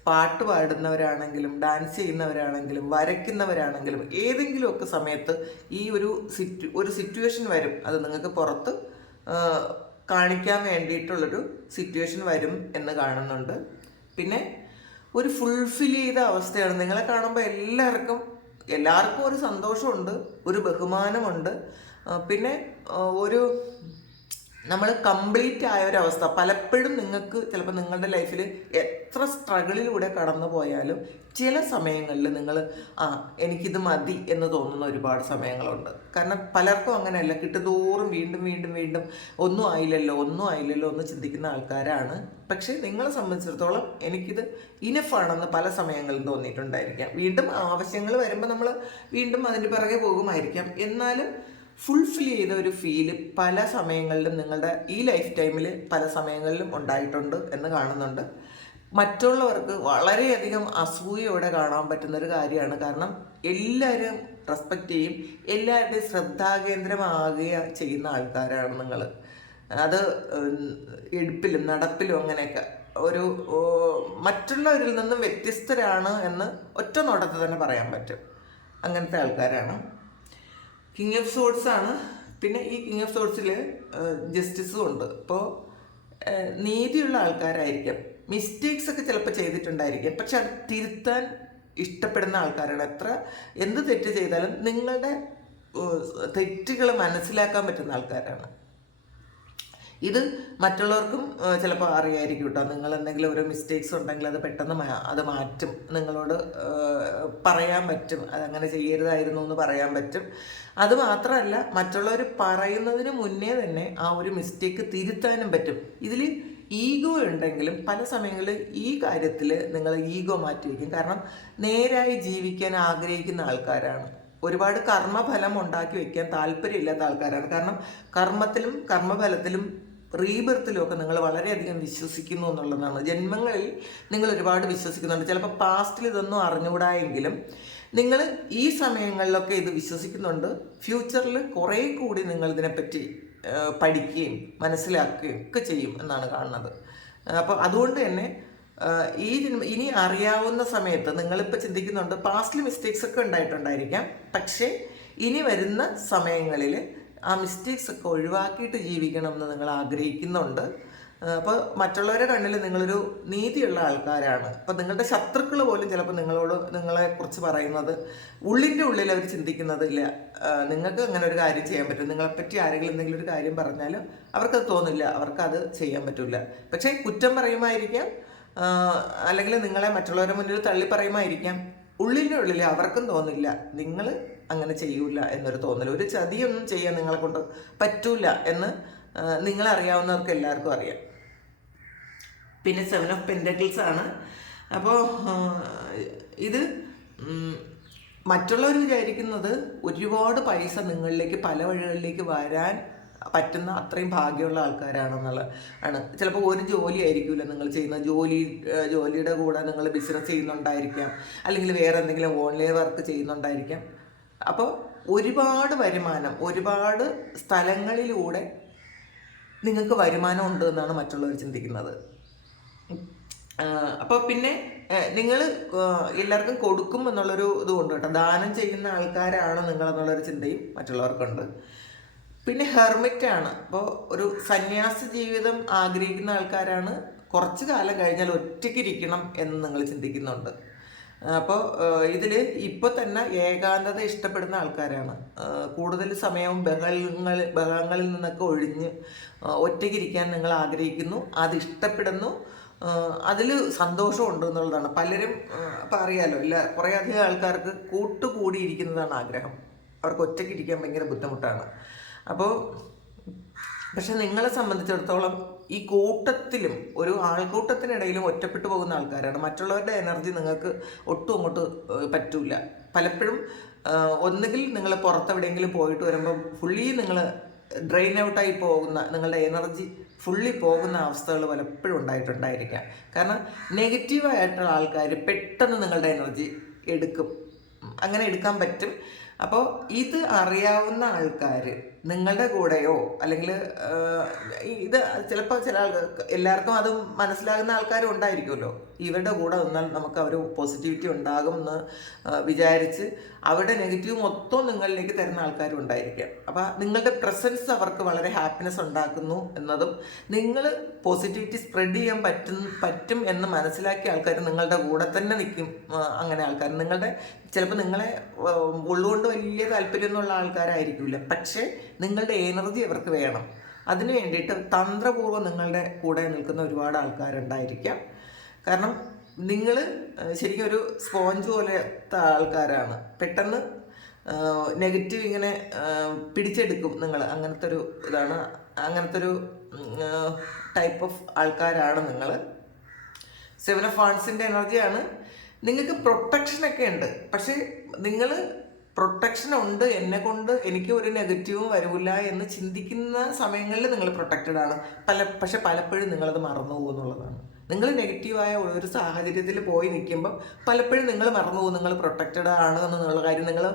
പാട്ട് പാടുന്നവരാണെങ്കിലും ഡാൻസ് ചെയ്യുന്നവരാണെങ്കിലും വരയ്ക്കുന്നവരാണെങ്കിലും ഏതെങ്കിലുമൊക്കെ സമയത്ത് ഈ ഒരു സിറ്റുവേഷൻ വരും. അത് നിങ്ങൾക്ക് പുറത്ത് കാണിക്കാൻ വേണ്ടിയിട്ടുള്ളൊരു സിറ്റുവേഷൻ വരും എന്ന് കാണുന്നുണ്ട്. പിന്നെ ഒരു ഫുൾഫിൽ ചെയ്ത അവസ്ഥയാണ്. നിങ്ങളെ കാണുമ്പോൾ എല്ലാവർക്കും ഒരു സന്തോഷമുണ്ട്, ഒരു ബഹുമാനമുണ്ട്. പിന്നെ നമ്മൾ കംപ്ലീറ്റ് ആയ ഒരവസ്ഥ. പലപ്പോഴും നിങ്ങൾക്ക് ചിലപ്പോൾ നിങ്ങളുടെ ലൈഫിൽ എത്ര സ്ട്രഗിളിലൂടെ കടന്നു പോയാലും ചില സമയങ്ങളിൽ നിങ്ങൾ എനിക്കിത് മതി എന്ന് തോന്നുന്ന ഒരുപാട് സമയങ്ങളുണ്ട്. കാരണം പലർക്കും അങ്ങനെയല്ല, കിട്ടുതോറും വീണ്ടും വീണ്ടും വീണ്ടും ഒന്നും ആയില്ലല്ലോ എന്ന് ചിന്തിക്കുന്ന ആൾക്കാരാണ്. പക്ഷേ നിങ്ങളെ സംബന്ധിച്ചിടത്തോളം എനിക്കിത് ഇനഫാണെന്ന് പല സമയങ്ങളിൽ തോന്നിയിട്ടുണ്ടായിരിക്കാം. വീണ്ടും ആവശ്യങ്ങൾ വരുമ്പോൾ നമ്മൾ വീണ്ടും അതിൻ്റെ പിറകെ പോകുമായിരിക്കാം. എന്നാലും ഫുൾഫിൽ ചെയ്ത ഒരു ഫീല് പല സമയങ്ങളിലും നിങ്ങളുടെ ഈ ലൈഫ് ടൈമിൽ പല സമയങ്ങളിലും ഉണ്ടായിട്ടുണ്ട് എന്ന് കാണുന്നുണ്ട്. മറ്റുള്ളവർക്ക് വളരെയധികം അസൂയയോടെ കാണാൻ പറ്റുന്നൊരു കാര്യമാണ്. കാരണം എല്ലാവരും റെസ്പെക്റ്റ് ചെയ്യും, എല്ലാവരുടെയും ശ്രദ്ധാകേന്ദ്രമാകുക ചെയ്യുന്ന ആൾക്കാരാണ് നിങ്ങൾ. അത് എടുപ്പിലും നടപ്പിലും അങ്ങനെയൊക്കെ ഒരു മറ്റുള്ളവരിൽ നിന്നും വ്യത്യസ്തരാണ് എന്ന് ഒറ്റ നോട്ടത്തിൽ തന്നെ പറയാൻ പറ്റും. അങ്ങനത്തെ ആൾക്കാരാണ്. കിങ് ഓഫ് സോർഡ്സ് ആണ്. പിന്നെ ഈ കിങ് ഓഫ് സോർഡ്സിൽ ജസ്റ്റിസും ഉണ്ട്. അപ്പോൾ നീതിയുള്ള ആൾക്കാരായിരിക്കും. മിസ്റ്റേക്സ് ഒക്കെ ചിലപ്പോൾ ചെയ്തിട്ടുണ്ടായിരിക്കും, പക്ഷെ അത് തിരുത്താൻ ഇഷ്ടപ്പെടുന്ന ആൾക്കാരാണ്. എന്ത് തെറ്റ് ചെയ്താലും നിങ്ങളുടെ തെറ്റുകൾ മനസ്സിലാക്കാൻ പറ്റുന്ന ആൾക്കാരാണ്. ഇത് മറ്റുള്ളവർക്കും ചിലപ്പോൾ അറിയായിരിക്കും കേട്ടോ. നിങ്ങൾ എന്തെങ്കിലും ഒരു മിസ്റ്റേക്സ് ഉണ്ടെങ്കിൽ അത് പെട്ടെന്ന് അത് മാറ്റും, നിങ്ങളോട് പറയാൻ പറ്റും, അതങ്ങനെ ചെയ്യരുതായിരുന്നു എന്ന് പറയാൻ പറ്റും. അത് മാത്രമല്ല, മറ്റുള്ളവർ പറയുന്നതിന് മുന്നേ തന്നെ ആ ഒരു മിസ്റ്റേക്ക് തിരുത്താനും പറ്റും. ഇതിൽ ഈഗോ ഉണ്ടെങ്കിലും പല സമയങ്ങളിൽ ഈ കാര്യത്തിൽ നിങ്ങൾ ഈഗോ മാറ്റി വയ്ക്കും. കാരണം നേരായി ജീവിക്കാൻ ആഗ്രഹിക്കുന്ന ആൾക്കാരാണ്. ഒരുപാട് കർമ്മഫലം ഉണ്ടാക്കി വയ്ക്കാൻ താല്പര്യമില്ലാത്ത ആൾക്കാരാണ്. കാരണം കർമ്മത്തിലും കർമ്മഫലത്തിലും റീബർത്തിലും ഒക്കെ നിങ്ങൾ വളരെയധികം വിശ്വസിക്കുന്നു എന്നുള്ളതാണ്. ജന്മങ്ങളിൽ നിങ്ങൾ ഒരുപാട് വിശ്വസിക്കുന്നുണ്ട്. ചിലപ്പോൾ പാസ്റ്റിൽ ഇതൊന്നും അറിഞ്ഞുകൂടായെങ്കിലും നിങ്ങൾ ഈ സമയങ്ങളിലൊക്കെ ഇത് വിശ്വസിക്കുന്നുണ്ട്. ഫ്യൂച്ചറിൽ കുറേ കൂടി നിങ്ങൾ ഇതിനെപ്പറ്റി പഠിക്കുകയും മനസ്സിലാക്കുകയും ഒക്കെ ചെയ്യും എന്നാണ് കാണുന്നത്. അപ്പോൾ അതുകൊണ്ട് തന്നെ ഇനി അറിയാവുന്ന സമയത്ത് നിങ്ങളിപ്പോൾ ചിന്തിക്കുന്നുണ്ട് പാസ്റ്റിൽ മിസ്റ്റേക്സ് ഒക്കെ ഉണ്ടായിട്ടുണ്ടായിരിക്കാം. പക്ഷേ ഇനി വരുന്ന സമയങ്ങളിൽ ആ മിസ്റ്റേക്സ് ഒക്കെ ഒഴിവാക്കിയിട്ട് ജീവിക്കണം എന്ന് നിങ്ങൾ ആഗ്രഹിക്കുന്നുണ്ട്. അപ്പോൾ മറ്റുള്ളവരുടെ കണ്ണിൽ നിങ്ങളൊരു നീതിയുള്ള ആൾക്കാരാണ്. അപ്പോൾ നിങ്ങളുടെ ശത്രുക്കൾ പോലും ചിലപ്പോൾ നിങ്ങളെക്കുറിച്ച് പറയുന്നത് ഉള്ളിൻ്റെ ഉള്ളിൽ അവർ ചിന്തിക്കുന്നത് ഇല്ല, നിങ്ങൾക്ക് അങ്ങനെ ഒരു കാര്യം ചെയ്യാൻ പറ്റും, നിങ്ങളെപ്പറ്റി ആരെങ്കിലും എന്തെങ്കിലും ഒരു കാര്യം പറഞ്ഞാലും അവർക്കത് തോന്നില്ല, അവർക്കത് ചെയ്യാൻ പറ്റില്ല. പക്ഷേ കുറ്റം പറയുമായിരിക്കാം, അല്ലെങ്കിൽ നിങ്ങളെ മറ്റുള്ളവരുടെ മുന്നിൽ തള്ളി പറയുമായിരിക്കാം. ഉള്ളിൻ്റെ ഉള്ളിൽ അവർക്കും തോന്നില്ല നിങ്ങൾ അങ്ങനെ ചെയ്യൂല എന്നൊരു തോന്നൽ. ഒരു ചതിയൊന്നും ചെയ്യാൻ നിങ്ങളെ കൊണ്ട് പറ്റൂല എന്ന് നിങ്ങളറിയാവുന്നവർക്ക് എല്ലാവർക്കും അറിയാം. പിന്നെ 7 ഓഫ് പെൻറ്റക്കിൾസ് ആണ്. അപ്പോൾ ഇത് മറ്റുള്ളവർ വിചാരിക്കുന്നത് ഒരുപാട് പൈസ നിങ്ങളിലേക്ക് പല വഴികളിലേക്ക് വരാൻ പറ്റുന്ന അത്രയും ഭാഗ്യമുള്ള ആൾക്കാരാണെന്നുള്ള ആണ്. ചിലപ്പോൾ ഒരു ജോലി ആയിരിക്കില്ല നിങ്ങൾ ചെയ്യുന്ന ജോലിയുടെ കൂടെ നിങ്ങൾ ബിസിനസ് ചെയ്യുന്നുണ്ടായിരിക്കാം, അല്ലെങ്കിൽ വേറെ എന്തെങ്കിലും ഓൺലൈൻ വർക്ക് ചെയ്യുന്നുണ്ടായിരിക്കാം. അപ്പോൾ ഒരുപാട് വരുമാനം, ഒരുപാട് സ്ഥലങ്ങളിലൂടെ നിങ്ങൾക്ക് വരുമാനം ഉണ്ട് എന്നാണ് മറ്റുള്ളവർ ചിന്തിക്കുന്നത്. അപ്പോൾ പിന്നെ നിങ്ങൾ എല്ലാവർക്കും കൊടുക്കും എന്നുള്ളൊരു ഇതുകൊണ്ട് കേട്ടോ, ദാനം ചെയ്യുന്ന ആൾക്കാരാണ് നിങ്ങളെന്നുള്ളൊരു ചിന്തയും മറ്റുള്ളവർക്കുണ്ട്. പിന്നെ ഹെർമിറ്റാണ്. അപ്പോൾ ഒരു സന്യാസ ജീവിതം ആഗ്രഹിക്കുന്ന ആൾക്കാരാണ്. കുറച്ച് കാലം കഴിഞ്ഞാൽ ഒറ്റയ്ക്കിരിക്കണം എന്ന് നിങ്ങൾ ചിന്തിക്കുന്നുണ്ട്. അപ്പോൾ ഇതിൽ ഇപ്പോൾ തന്നെ ഏകാന്തത ഇഷ്ടപ്പെടുന്ന ആൾക്കാരാണ്. കൂടുതൽ സമയവും ബഹളങ്ങളിൽ നിന്നൊക്കെ ഒഴിഞ്ഞ് ഒറ്റയ്ക്കിരിക്കാൻ നിങ്ങൾ ആഗ്രഹിക്കുന്നു, അത് ഇഷ്ടപ്പെടുന്നു, അതിൽ സന്തോഷമുണ്ട് എന്നുള്ളതാണ്. പലരും ഇപ്പം അറിയാലോ, ഇല്ല കുറേ അധികം ആൾക്കാർക്ക് കൂട്ടുകൂടിയിരിക്കുന്നതാണ് ആഗ്രഹം. അവർക്ക് ഒറ്റയ്ക്കിരിക്കാൻ ഭയങ്കര ബുദ്ധിമുട്ടാണ്. അപ്പോൾ പക്ഷെ നിങ്ങളെ സംബന്ധിച്ചിടത്തോളം ഈ കൂട്ടത്തിലും ഒരു ആൾക്കൂട്ടത്തിനിടയിലും ഒറ്റപ്പെട്ടു പോകുന്ന ആൾക്കാരാണ്. മറ്റുള്ളവരുടെ എനർജി നിങ്ങൾക്ക് ഒട്ടും അങ്ങോട്ട് പറ്റൂല. പലപ്പോഴും ഒന്നുകിൽ നിങ്ങൾ പുറത്തെവിടെയെങ്കിലും പോയിട്ട് വരുമ്പോൾ ഫുള്ളി നിങ്ങൾ ഡ്രെയിൻ ഔട്ടായി പോകുന്ന, നിങ്ങളുടെ എനർജി ഫുള്ളി പോകുന്ന അവസ്ഥകൾ പലപ്പോഴും ഉണ്ടായിട്ടുണ്ടായിരിക്കാം. കാരണം നെഗറ്റീവായിട്ടുള്ള ആൾക്കാർ പെട്ടെന്ന് നിങ്ങളുടെ എനർജി എടുക്കും, അങ്ങനെ എടുക്കാൻ പറ്റും. അപ്പോൾ ഇത് അറിയാവുന്ന ആൾക്കാർ നിങ്ങളുടെ കൂടെയോ അല്ലെങ്കിൽ ഇത് ചിലപ്പോൾ ചില ആൾക്കാർ, എല്ലാവർക്കും അത് മനസ്സിലാകുന്ന ആൾക്കാരും ഉണ്ടായിരിക്കുമല്ലോ, ഇവരുടെ കൂടെ നിന്നാൽ നമുക്ക് അവർ പോസിറ്റിവിറ്റി ഉണ്ടാകും എന്ന് വിചാരിച്ച് അവരുടെ നെഗറ്റീവ് മൊത്തം നിങ്ങളിലേക്ക് തരുന്ന ആൾക്കാരും ഉണ്ടായിരിക്കാം. അപ്പോൾ നിങ്ങളുടെ പ്രസൻസ് അവർക്ക് വളരെ ഹാപ്പിനെസ് ഉണ്ടാക്കുന്നു എന്നതും നിങ്ങൾ പോസിറ്റിവിറ്റി സ്പ്രെഡ് ചെയ്യാൻ പറ്റും എന്ന് മനസ്സിലാക്കിയ ആൾക്കാർ നിങ്ങളുടെ കൂടെ തന്നെ നിൽക്കും. അങ്ങനെ ആൾക്കാർ ചിലപ്പോൾ നിങ്ങളെ ഉള്ളുകൊണ്ട് വലിയ താല്പര്യമൊന്നുള്ള ആൾക്കാരായിരിക്കില്ല, പക്ഷേ നിങ്ങളുടെ എനർജി അവർക്ക് വേണം. അതിന് വേണ്ടിയിട്ട് തന്ത്രപൂർവ്വം നിങ്ങളുടെ കൂടെ നിൽക്കുന്ന ഒരുപാട് ആൾക്കാരുണ്ടായിരിക്കാം. കാരണം നിങ്ങൾ ശരിക്കും ഒരു സ്പോഞ്ച് പോലത്തെ ആൾക്കാരാണ്. പെട്ടെന്ന് നെഗറ്റീവ് ഇങ്ങനെ പിടിച്ചെടുക്കും നിങ്ങൾ. അങ്ങനത്തെ ഒരു ഇതാണ്, അങ്ങനത്തെ ഒരു ടൈപ്പ് ഓഫ് ആൾക്കാരാണ് നിങ്ങൾ. 7 ഓഫ് വാണ്ട്സിൻ്റെ എനർജിയാണ്. നിങ്ങൾക്ക് പ്രൊട്ടക്ഷനൊക്കെ ഉണ്ട്, പക്ഷേ നിങ്ങൾ പ്രൊട്ടക്ഷൻ ഉണ്ട്, എന്നെ കൊണ്ട് എനിക്ക് ഒരു നെഗറ്റീവും വരില്ല എന്ന് ചിന്തിക്കുന്ന സമയങ്ങളിൽ നിങ്ങൾ പ്രൊട്ടക്റ്റഡ് ആണ്. പക്ഷെ പലപ്പോഴും നിങ്ങളത് മറന്നു പോകുന്നുള്ളതാണ്. നിങ്ങൾ നെഗറ്റീവായ ഒരു സാഹചര്യത്തിൽ പോയി നിൽക്കുമ്പോൾ പലപ്പോഴും നിങ്ങൾ മറന്നു പോകും നിങ്ങൾ പ്രൊട്ടക്റ്റഡ് ആണ് എന്നുള്ള കാര്യം. നിങ്ങൾ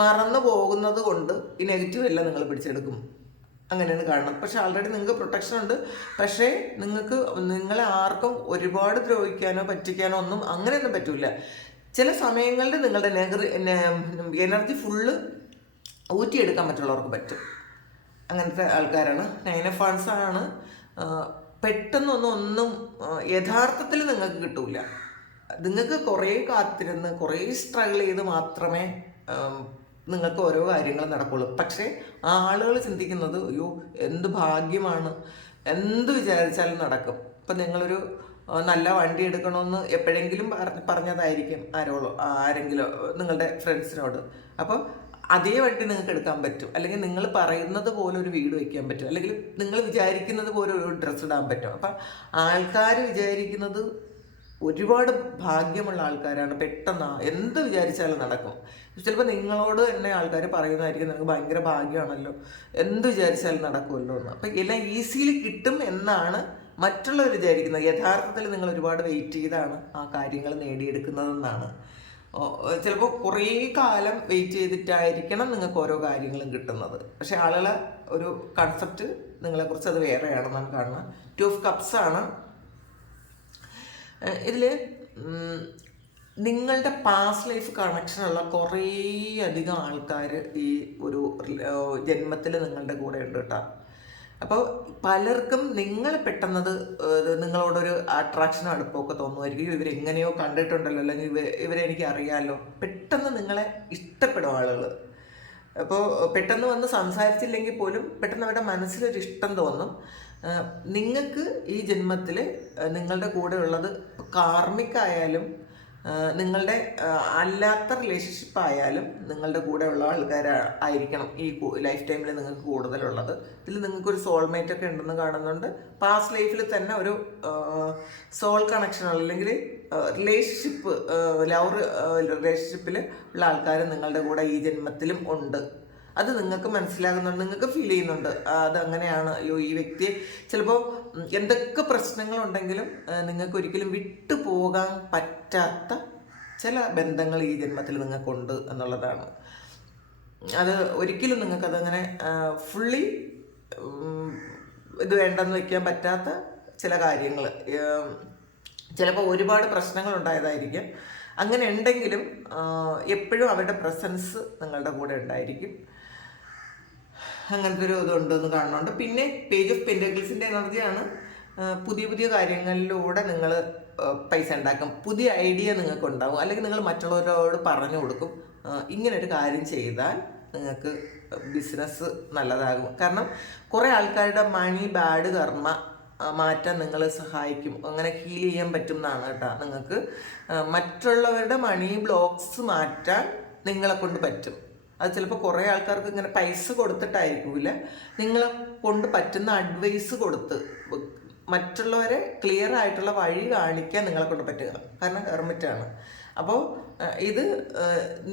മറന്നു പോകുന്നത് കൊണ്ട് ഈ നെഗറ്റീവ് എല്ലാം നിങ്ങൾ പിടിച്ചെടുക്കും, അങ്ങനെയാണ് കാണുന്നത്. പക്ഷെ ആൾറെഡി നിങ്ങൾക്ക് പ്രൊട്ടക്ഷൻ ഉണ്ട്. പക്ഷേ നിങ്ങളെ ആർക്കും ഒരുപാട് ദ്രോഹിക്കാനോ പറ്റിക്കാനോ ഒന്നും അങ്ങനെയൊന്നും പറ്റില്ല. ചില സമയങ്ങളിൽ നിങ്ങളുടെ എനർജി ഫുള്ള് ഊറ്റിയെടുക്കാൻ മറ്റുള്ളവർക്ക് പറ്റും. അങ്ങനത്തെ ആൾക്കാരാണ്. 9 ഓഫ് വാണ്ട്സ് ആണ്. പെട്ടെന്നൊന്നും യഥാർത്ഥത്തിൽ നിങ്ങൾക്ക് കിട്ടൂല. നിങ്ങൾക്ക് കുറേ കാത്തിരുന്ന് കുറേ സ്ട്രഗിൾ ചെയ്ത് മാത്രമേ നിങ്ങൾക്ക് ഓരോ കാര്യങ്ങൾ നടക്കുള്ളൂ. പക്ഷേ ആളുകൾ ചിന്തിക്കുന്നത് അയ്യോ എന്ത് ഭാഗ്യമാണ്, എന്ത് വിചാരിച്ചാലും നടക്കും. ഇപ്പം നിങ്ങളൊരു നല്ല വണ്ടി എടുക്കണമെന്ന് എപ്പോഴെങ്കിലും പറഞ്ഞതായിരിക്കും ആരെങ്കിലും നിങ്ങളുടെ ഫ്രണ്ട്സിനോട്. അപ്പം അതേ വണ്ടി നിങ്ങൾക്ക് എടുക്കാൻ പറ്റും, അല്ലെങ്കിൽ നിങ്ങൾ പറയുന്നത് പോലെ ഒരു വീട് വയ്ക്കാൻ പറ്റും, അല്ലെങ്കിൽ നിങ്ങൾ വിചാരിക്കുന്നത് പോലെ ഒരു ഡ്രസ്സ് ഇടാൻ പറ്റും. അപ്പം ആൾക്കാർ വിചാരിക്കുന്നത് ഒരുപാട് ഭാഗ്യമുള്ള ആൾക്കാരാണ്, പെട്ടെന്ന് എന്ത് വിചാരിച്ചാലും നടക്കും. ചിലപ്പോൾ നിങ്ങളോട് തന്നെ ആൾക്കാർ പറയുന്നതായിരിക്കും നിങ്ങൾക്ക് ഭയങ്കര ഭാഗ്യമാണല്ലോ, എന്ത് വിചാരിച്ചാലും നടക്കുമല്ലോ എന്ന്. അപ്പം എല്ലാം ഈസിയിൽ കിട്ടും എന്നാണ് മറ്റുള്ളവർ വിചാരിക്കുന്നത്. യഥാർത്ഥത്തിൽ നിങ്ങൾ ഒരുപാട് വെയിറ്റ് ചെയ്താണ് ആ കാര്യങ്ങൾ നേടിയെടുക്കുന്നതെന്നാണ്. ചിലപ്പോൾ കുറേ കാലം വെയിറ്റ് ചെയ്തിട്ടായിരിക്കണം നിങ്ങൾക്ക് ഓരോ കാര്യങ്ങളും കിട്ടുന്നത്. പക്ഷെ ആളുകളെ ഒരു കൺസെപ്റ്റ് നിങ്ങളെക്കുറിച്ച് അത് വേറെയാണെന്നാണ് കാണുന്നത്. 2 of Cups ആണ് ഇതിൽ. നിങ്ങളുടെ പാസ്റ്റ് ലൈഫ് കണക്ഷനുള്ള കുറേ അധികം ആൾക്കാർ ഈ ഒരു ജന്മത്തിൽ നിങ്ങളുടെ കൂടെ ഉണ്ട് കേട്ടോ. അപ്പോൾ പലർക്കും നിങ്ങൾ പെട്ടെന്നത് നിങ്ങളോടൊരു അട്രാക്ഷൻ അടുപ്പമൊക്കെ തോന്നുമായിരിക്കും. ഇവരെങ്ങനെയോ കണ്ടിട്ടുണ്ടല്ലോ, അല്ലെങ്കിൽ ഇവരെനിക്ക് അറിയാമല്ലോ. പെട്ടെന്ന് നിങ്ങളെ ഇഷ്ടപ്പെടും ആളുകൾ. അപ്പോൾ പെട്ടെന്ന് വന്ന് സംസാരിച്ചില്ലെങ്കിൽ പോലും പെട്ടെന്ന് അവരുടെ മനസ്സിലൊരു ഇഷ്ടം തോന്നും. നിങ്ങൾക്ക് ഈ ജന്മത്തിൽ നിങ്ങളുടെ കൂടെ ഉള്ളത് കാർമികമായാലും നിങ്ങളുടെ അല്ലാത്ത റിലേഷൻഷിപ്പ് ആയാലും നിങ്ങളുടെ കൂടെ ഉള്ള ആൾക്കാരായിരിക്കണം ഈ ലൈഫ് ടൈമിൽ നിങ്ങൾക്ക് കൂടുതലുള്ളത്. ഇതിൽ നിങ്ങൾക്കൊരു സോൾമേറ്റ് ഒക്കെ ഉണ്ടെന്ന് കാണുന്നുണ്ട്. പാസ്റ്റ് ലൈഫിൽ തന്നെ ഒരു സോൾ കണക്ഷൻ അല്ലെങ്കിൽ റിലേഷൻഷിപ്പ്, ലവ് റിലേഷൻഷിപ്പിൽ ഉള്ള ആൾക്കാർ നിങ്ങളുടെ കൂടെ ഈ ജന്മത്തിലും ഉണ്ട്. അത് നിങ്ങൾക്ക് മനസ്സിലാകുന്നുണ്ട്, നിങ്ങൾക്ക് ഫീൽ ചെയ്യുന്നുണ്ട് അതങ്ങനെയാണ്. അയ്യോ ഈ വ്യക്തി ചിലപ്പോൾ എന്തൊക്കെ പ്രശ്നങ്ങളുണ്ടെങ്കിലും നിങ്ങൾക്ക് ഒരിക്കലും വിട്ടു പോകാൻ പറ്റാത്ത ചില ബന്ധങ്ങൾ ഈ ജന്മത്തിൽ നിങ്ങൾക്കുണ്ട് എന്നുള്ളതാണ്. അത് ഒരിക്കലും നിങ്ങൾക്കതങ്ങനെ ഫുള്ളി ഇത് വേണ്ടെന്ന് വയ്ക്കാൻ പറ്റാത്ത ചില കാര്യങ്ങൾ, ചിലപ്പോൾ ഒരുപാട് പ്രശ്നങ്ങൾ ഉണ്ടായതായിരിക്കും. അങ്ങനെ ഉണ്ടെങ്കിലും എപ്പോഴും അവരുടെ പ്രസൻസ് നിങ്ങളുടെ കൂടെ ഉണ്ടായിരിക്കും. അങ്ങനത്തെ ഒരു ഇതുണ്ടെന്ന് കാണുന്നുണ്ട്. പിന്നെ പേജ് ഓഫ് പെന്റക്കിൾസിൻ്റെ എനർജിയാണ്. പുതിയ പുതിയ കാര്യങ്ങളിലൂടെ നിങ്ങൾ പൈസ ഉണ്ടാക്കും, പുതിയ ഐഡിയ നിങ്ങൾക്ക് ഉണ്ടാവും, അല്ലെങ്കിൽ നിങ്ങൾ മറ്റുള്ളവരോട് പറഞ്ഞു കൊടുക്കും ഇങ്ങനൊരു കാര്യം ചെയ്താൽ നിങ്ങൾക്ക് ബിസിനസ് നല്ലതാകും. കാരണം കുറേ ആൾക്കാരുടെ മണി ബാഡ് കർമ്മ മാറ്റാൻ നിങ്ങൾ സഹായിക്കും, അങ്ങനെ ഹീൽ ചെയ്യാൻ പറ്റും എന്നാണ് കേട്ടോ. നിങ്ങൾക്ക് മറ്റുള്ളവരുടെ മണി ബ്ലോക്സ് മാറ്റാൻ നിങ്ങളെ കൊണ്ട് പറ്റും. അത് ചിലപ്പോൾ കുറേ ആൾക്കാർക്ക് ഇങ്ങനെ പൈസ കൊടുത്തിട്ടായിരിക്കില്ല, നിങ്ങളെ കൊണ്ട് പറ്റുന്ന അഡ്വൈസ് കൊടുത്ത് മറ്റുള്ളവരെ ക്ലിയർ ആയിട്ടുള്ള വഴി കാണിക്കാൻ നിങ്ങളെ കൊണ്ട് പറ്റുക. കാരണം ഹെർമിറ്റാണ്. അപ്പോൾ ഇത്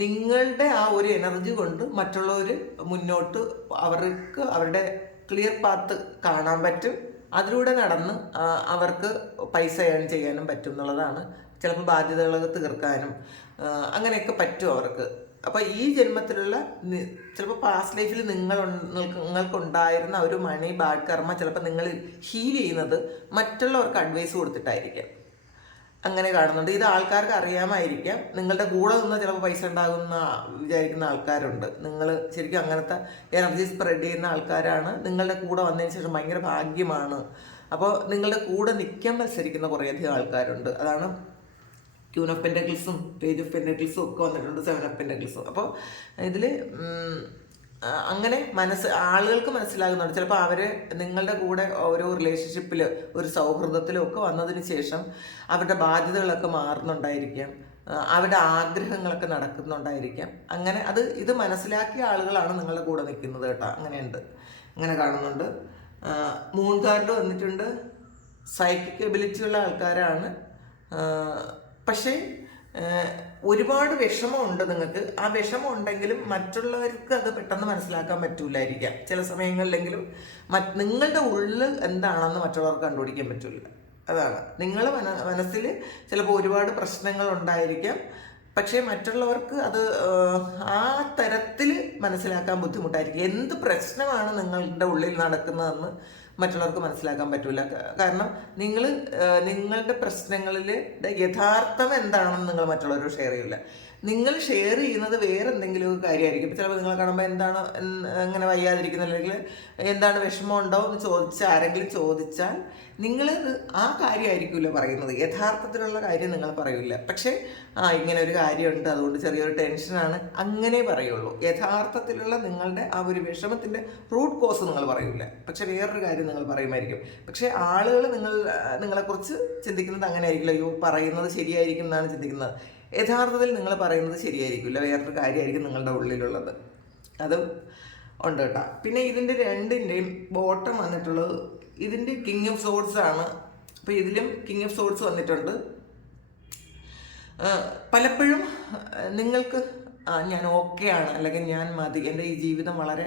നിങ്ങളുടെ ആ ഒരു എനർജി കൊണ്ട് മറ്റുള്ളവർ മുന്നോട്ട് അവർക്ക് അവരുടെ ക്ലിയർ പാത്ത് കാണാൻ പറ്റും. അതിലൂടെ നടന്ന് അവർക്ക് പൈസ ഏൺ ചെയ്യാനും പറ്റും എന്നുള്ളതാണ്. ചിലപ്പോൾ ബാധ്യതകൾ തീർക്കാനും അങ്ങനെയൊക്കെ പറ്റും അവർക്ക്. അപ്പോൾ ഈ ജന്മത്തിലുള്ള ചിലപ്പോൾ പാസ്റ്റ് ലൈഫിൽ നിങ്ങൾക്കുണ്ടായിരുന്ന ഒരു മണി ബാഡ് കർമ്മ ചിലപ്പോൾ നിങ്ങൾ ഹീൽ ചെയ്യുന്നത് മറ്റുള്ളവർക്ക് അഡ്വൈസ് കൊടുത്തിട്ടായിരിക്കാം. അങ്ങനെ കാണുന്നുണ്ട്. ഇത് ആൾക്കാർക്ക് അറിയാമായിരിക്കാം. നിങ്ങളുടെ കൂടെ നിന്ന് ചിലപ്പോൾ പൈസ ഉണ്ടാകുന്ന വിചാരിക്കുന്ന ആൾക്കാരുണ്ട്. നിങ്ങൾ ശരിക്കും അങ്ങനത്തെ എനർജി സ്പ്രെഡ് ചെയ്യുന്ന ആൾക്കാരാണ്. നിങ്ങളുടെ കൂടെ വന്നതിന് ശേഷം ഭയങ്കര ഭാഗ്യമാണ്. അപ്പോൾ നിങ്ങളുടെ കൂടെ നിൽക്കാൻ മത്സരിക്കുന്ന കുറേയധികം ആൾക്കാരുണ്ട്. അതാണ് ക്യൂൻ ഓഫ് പെന്റക്കിൾസും പേജ് ഓഫ് പെന്റക്കിൾസും ഒക്കെ വന്നിട്ടുണ്ട്, 7 ഓഫ് പെന്റക്കിൾസും. അപ്പോൾ ഇതിൽ അങ്ങനെ ആളുകൾക്ക് മനസ്സിലാകുന്നുണ്ട്. ചിലപ്പോൾ അവർ നിങ്ങളുടെ കൂടെ ഓരോ റിലേഷൻഷിപ്പിൽ ഒരു സൗഹൃദത്തിലും ഒക്കെ വന്നതിന് ശേഷം അവരുടെ ബാധ്യതകളൊക്കെ മാറുന്നുണ്ടായിരിക്കാം, അവരുടെ ആഗ്രഹങ്ങളൊക്കെ നടക്കുന്നുണ്ടായിരിക്കാം. അങ്ങനെ ഇത് മനസ്സിലാക്കിയ ആളുകളാണ് നിങ്ങളുടെ കൂടെ നിൽക്കുന്നത് കേട്ടോ. അങ്ങനെയുണ്ട്, അങ്ങനെ കാണുന്നുണ്ട്. മൂൺ കാർഡ് വന്നിട്ടുണ്ട്. സൈക്കിക് എബിലിറ്റി ഉള്ള ആൾക്കാരാണ്. പക്ഷേ ഒരുപാട് വിഷമമുണ്ട് നിങ്ങൾക്ക്. ആ വിഷമം ഉണ്ടെങ്കിലും മറ്റുള്ളവർക്ക് അത് പെട്ടെന്ന് മനസ്സിലാക്കാൻ പറ്റൂലായിരിക്കാം ചില സമയങ്ങളിലെങ്കിലും. നിങ്ങളുടെ ഉള്ളിൽ എന്താണെന്ന് മറ്റുള്ളവർക്ക് കണ്ടുപിടിക്കാൻ പറ്റില്ല. അതാണ് നിങ്ങളുടെ മനസ്സിൽ ചിലപ്പോൾ ഒരുപാട് പ്രശ്നങ്ങൾ ഉണ്ടായിരിക്കാം. പക്ഷേ മറ്റുള്ളവർക്ക് അത് ആ തരത്തിൽ മനസ്സിലാക്കാൻ ബുദ്ധിമുട്ടായിരിക്കും. എന്ത് പ്രശ്നമാണ് നിങ്ങളുടെ ഉള്ളിൽ നടക്കുന്നതെന്ന് മറ്റുള്ളവർക്ക് മനസ്സിലാക്കാൻ പറ്റില്ല. കാരണം നിങ്ങളുടെ പ്രശ്നങ്ങളിൽ യഥാർത്ഥം എന്താണെന്ന് നിങ്ങൾ മറ്റുള്ളവരോട് ഷെയർ ചെയ്യില്ല. നിങ്ങൾ ഷെയർ ചെയ്യുന്നത് വേറെ എന്തെങ്കിലും ഒരു കാര്യമായിരിക്കും. ഇപ്പം ചിലപ്പോൾ നിങ്ങളെ കാണുമ്പോൾ എന്താണ് അങ്ങനെ വയ്യാതിരിക്കുന്നത്, അല്ലെങ്കിൽ എന്താണ് വിഷമം ഉണ്ടോ എന്ന് ചോദിച്ചാൽ, ആരെങ്കിലും ചോദിച്ചാൽ നിങ്ങൾ ആ കാര്യമായിരിക്കില്ല പറയുന്നത്, യഥാർത്ഥത്തിലുള്ള കാര്യം നിങ്ങൾ പറയില്ല. പക്ഷേ ഇങ്ങനെ ഒരു കാര്യമുണ്ട്, അതുകൊണ്ട് ചെറിയൊരു ടെൻഷനാണ്, അങ്ങനെ പറയുള്ളൂ. യഥാർത്ഥത്തിലുള്ള നിങ്ങളുടെ ആ ഒരു വിഷമത്തിൻ്റെ റൂട്ട് കോസ് നിങ്ങൾ പറയില്ല. പക്ഷെ വേറൊരു കാര്യം നിങ്ങൾ പറയുമായിരിക്കും. പക്ഷേ ആളുകൾ നിങ്ങളെക്കുറിച്ച് ചിന്തിക്കുന്നത് അങ്ങനെ ആയിരിക്കില്ല, അയ്യോ പറയുന്നത് ശരിയായിരിക്കും എന്നാണ് ചിന്തിക്കുന്നത്. യഥാർത്ഥത്തിൽ നിങ്ങൾ പറയുന്നത് ശരിയായിരിക്കില്ല, വേറൊരു കാര്യമായിരിക്കും നിങ്ങളുടെ ഉള്ളിലുള്ളത്. അത് ഉണ്ട് കേട്ടോ. പിന്നെ ഇതിൻ്റെ രണ്ടിൻ്റെയും ബോട്ടം വന്നിട്ടുള്ളത് ഇതിൻ്റെ കിങ് ഓഫ് സോർഡ്സ് ആണ്. അപ്പോൾ ഇതിലും കിങ് ഓഫ് സോർഡ്സ് വന്നിട്ടുണ്ട്. പലപ്പോഴും നിങ്ങൾക്ക് ഞാൻ ഓക്കെ ആണ്, അല്ലെങ്കിൽ ഞാൻ മതി, എൻ്റെ ഈ ജീവിതം വളരെ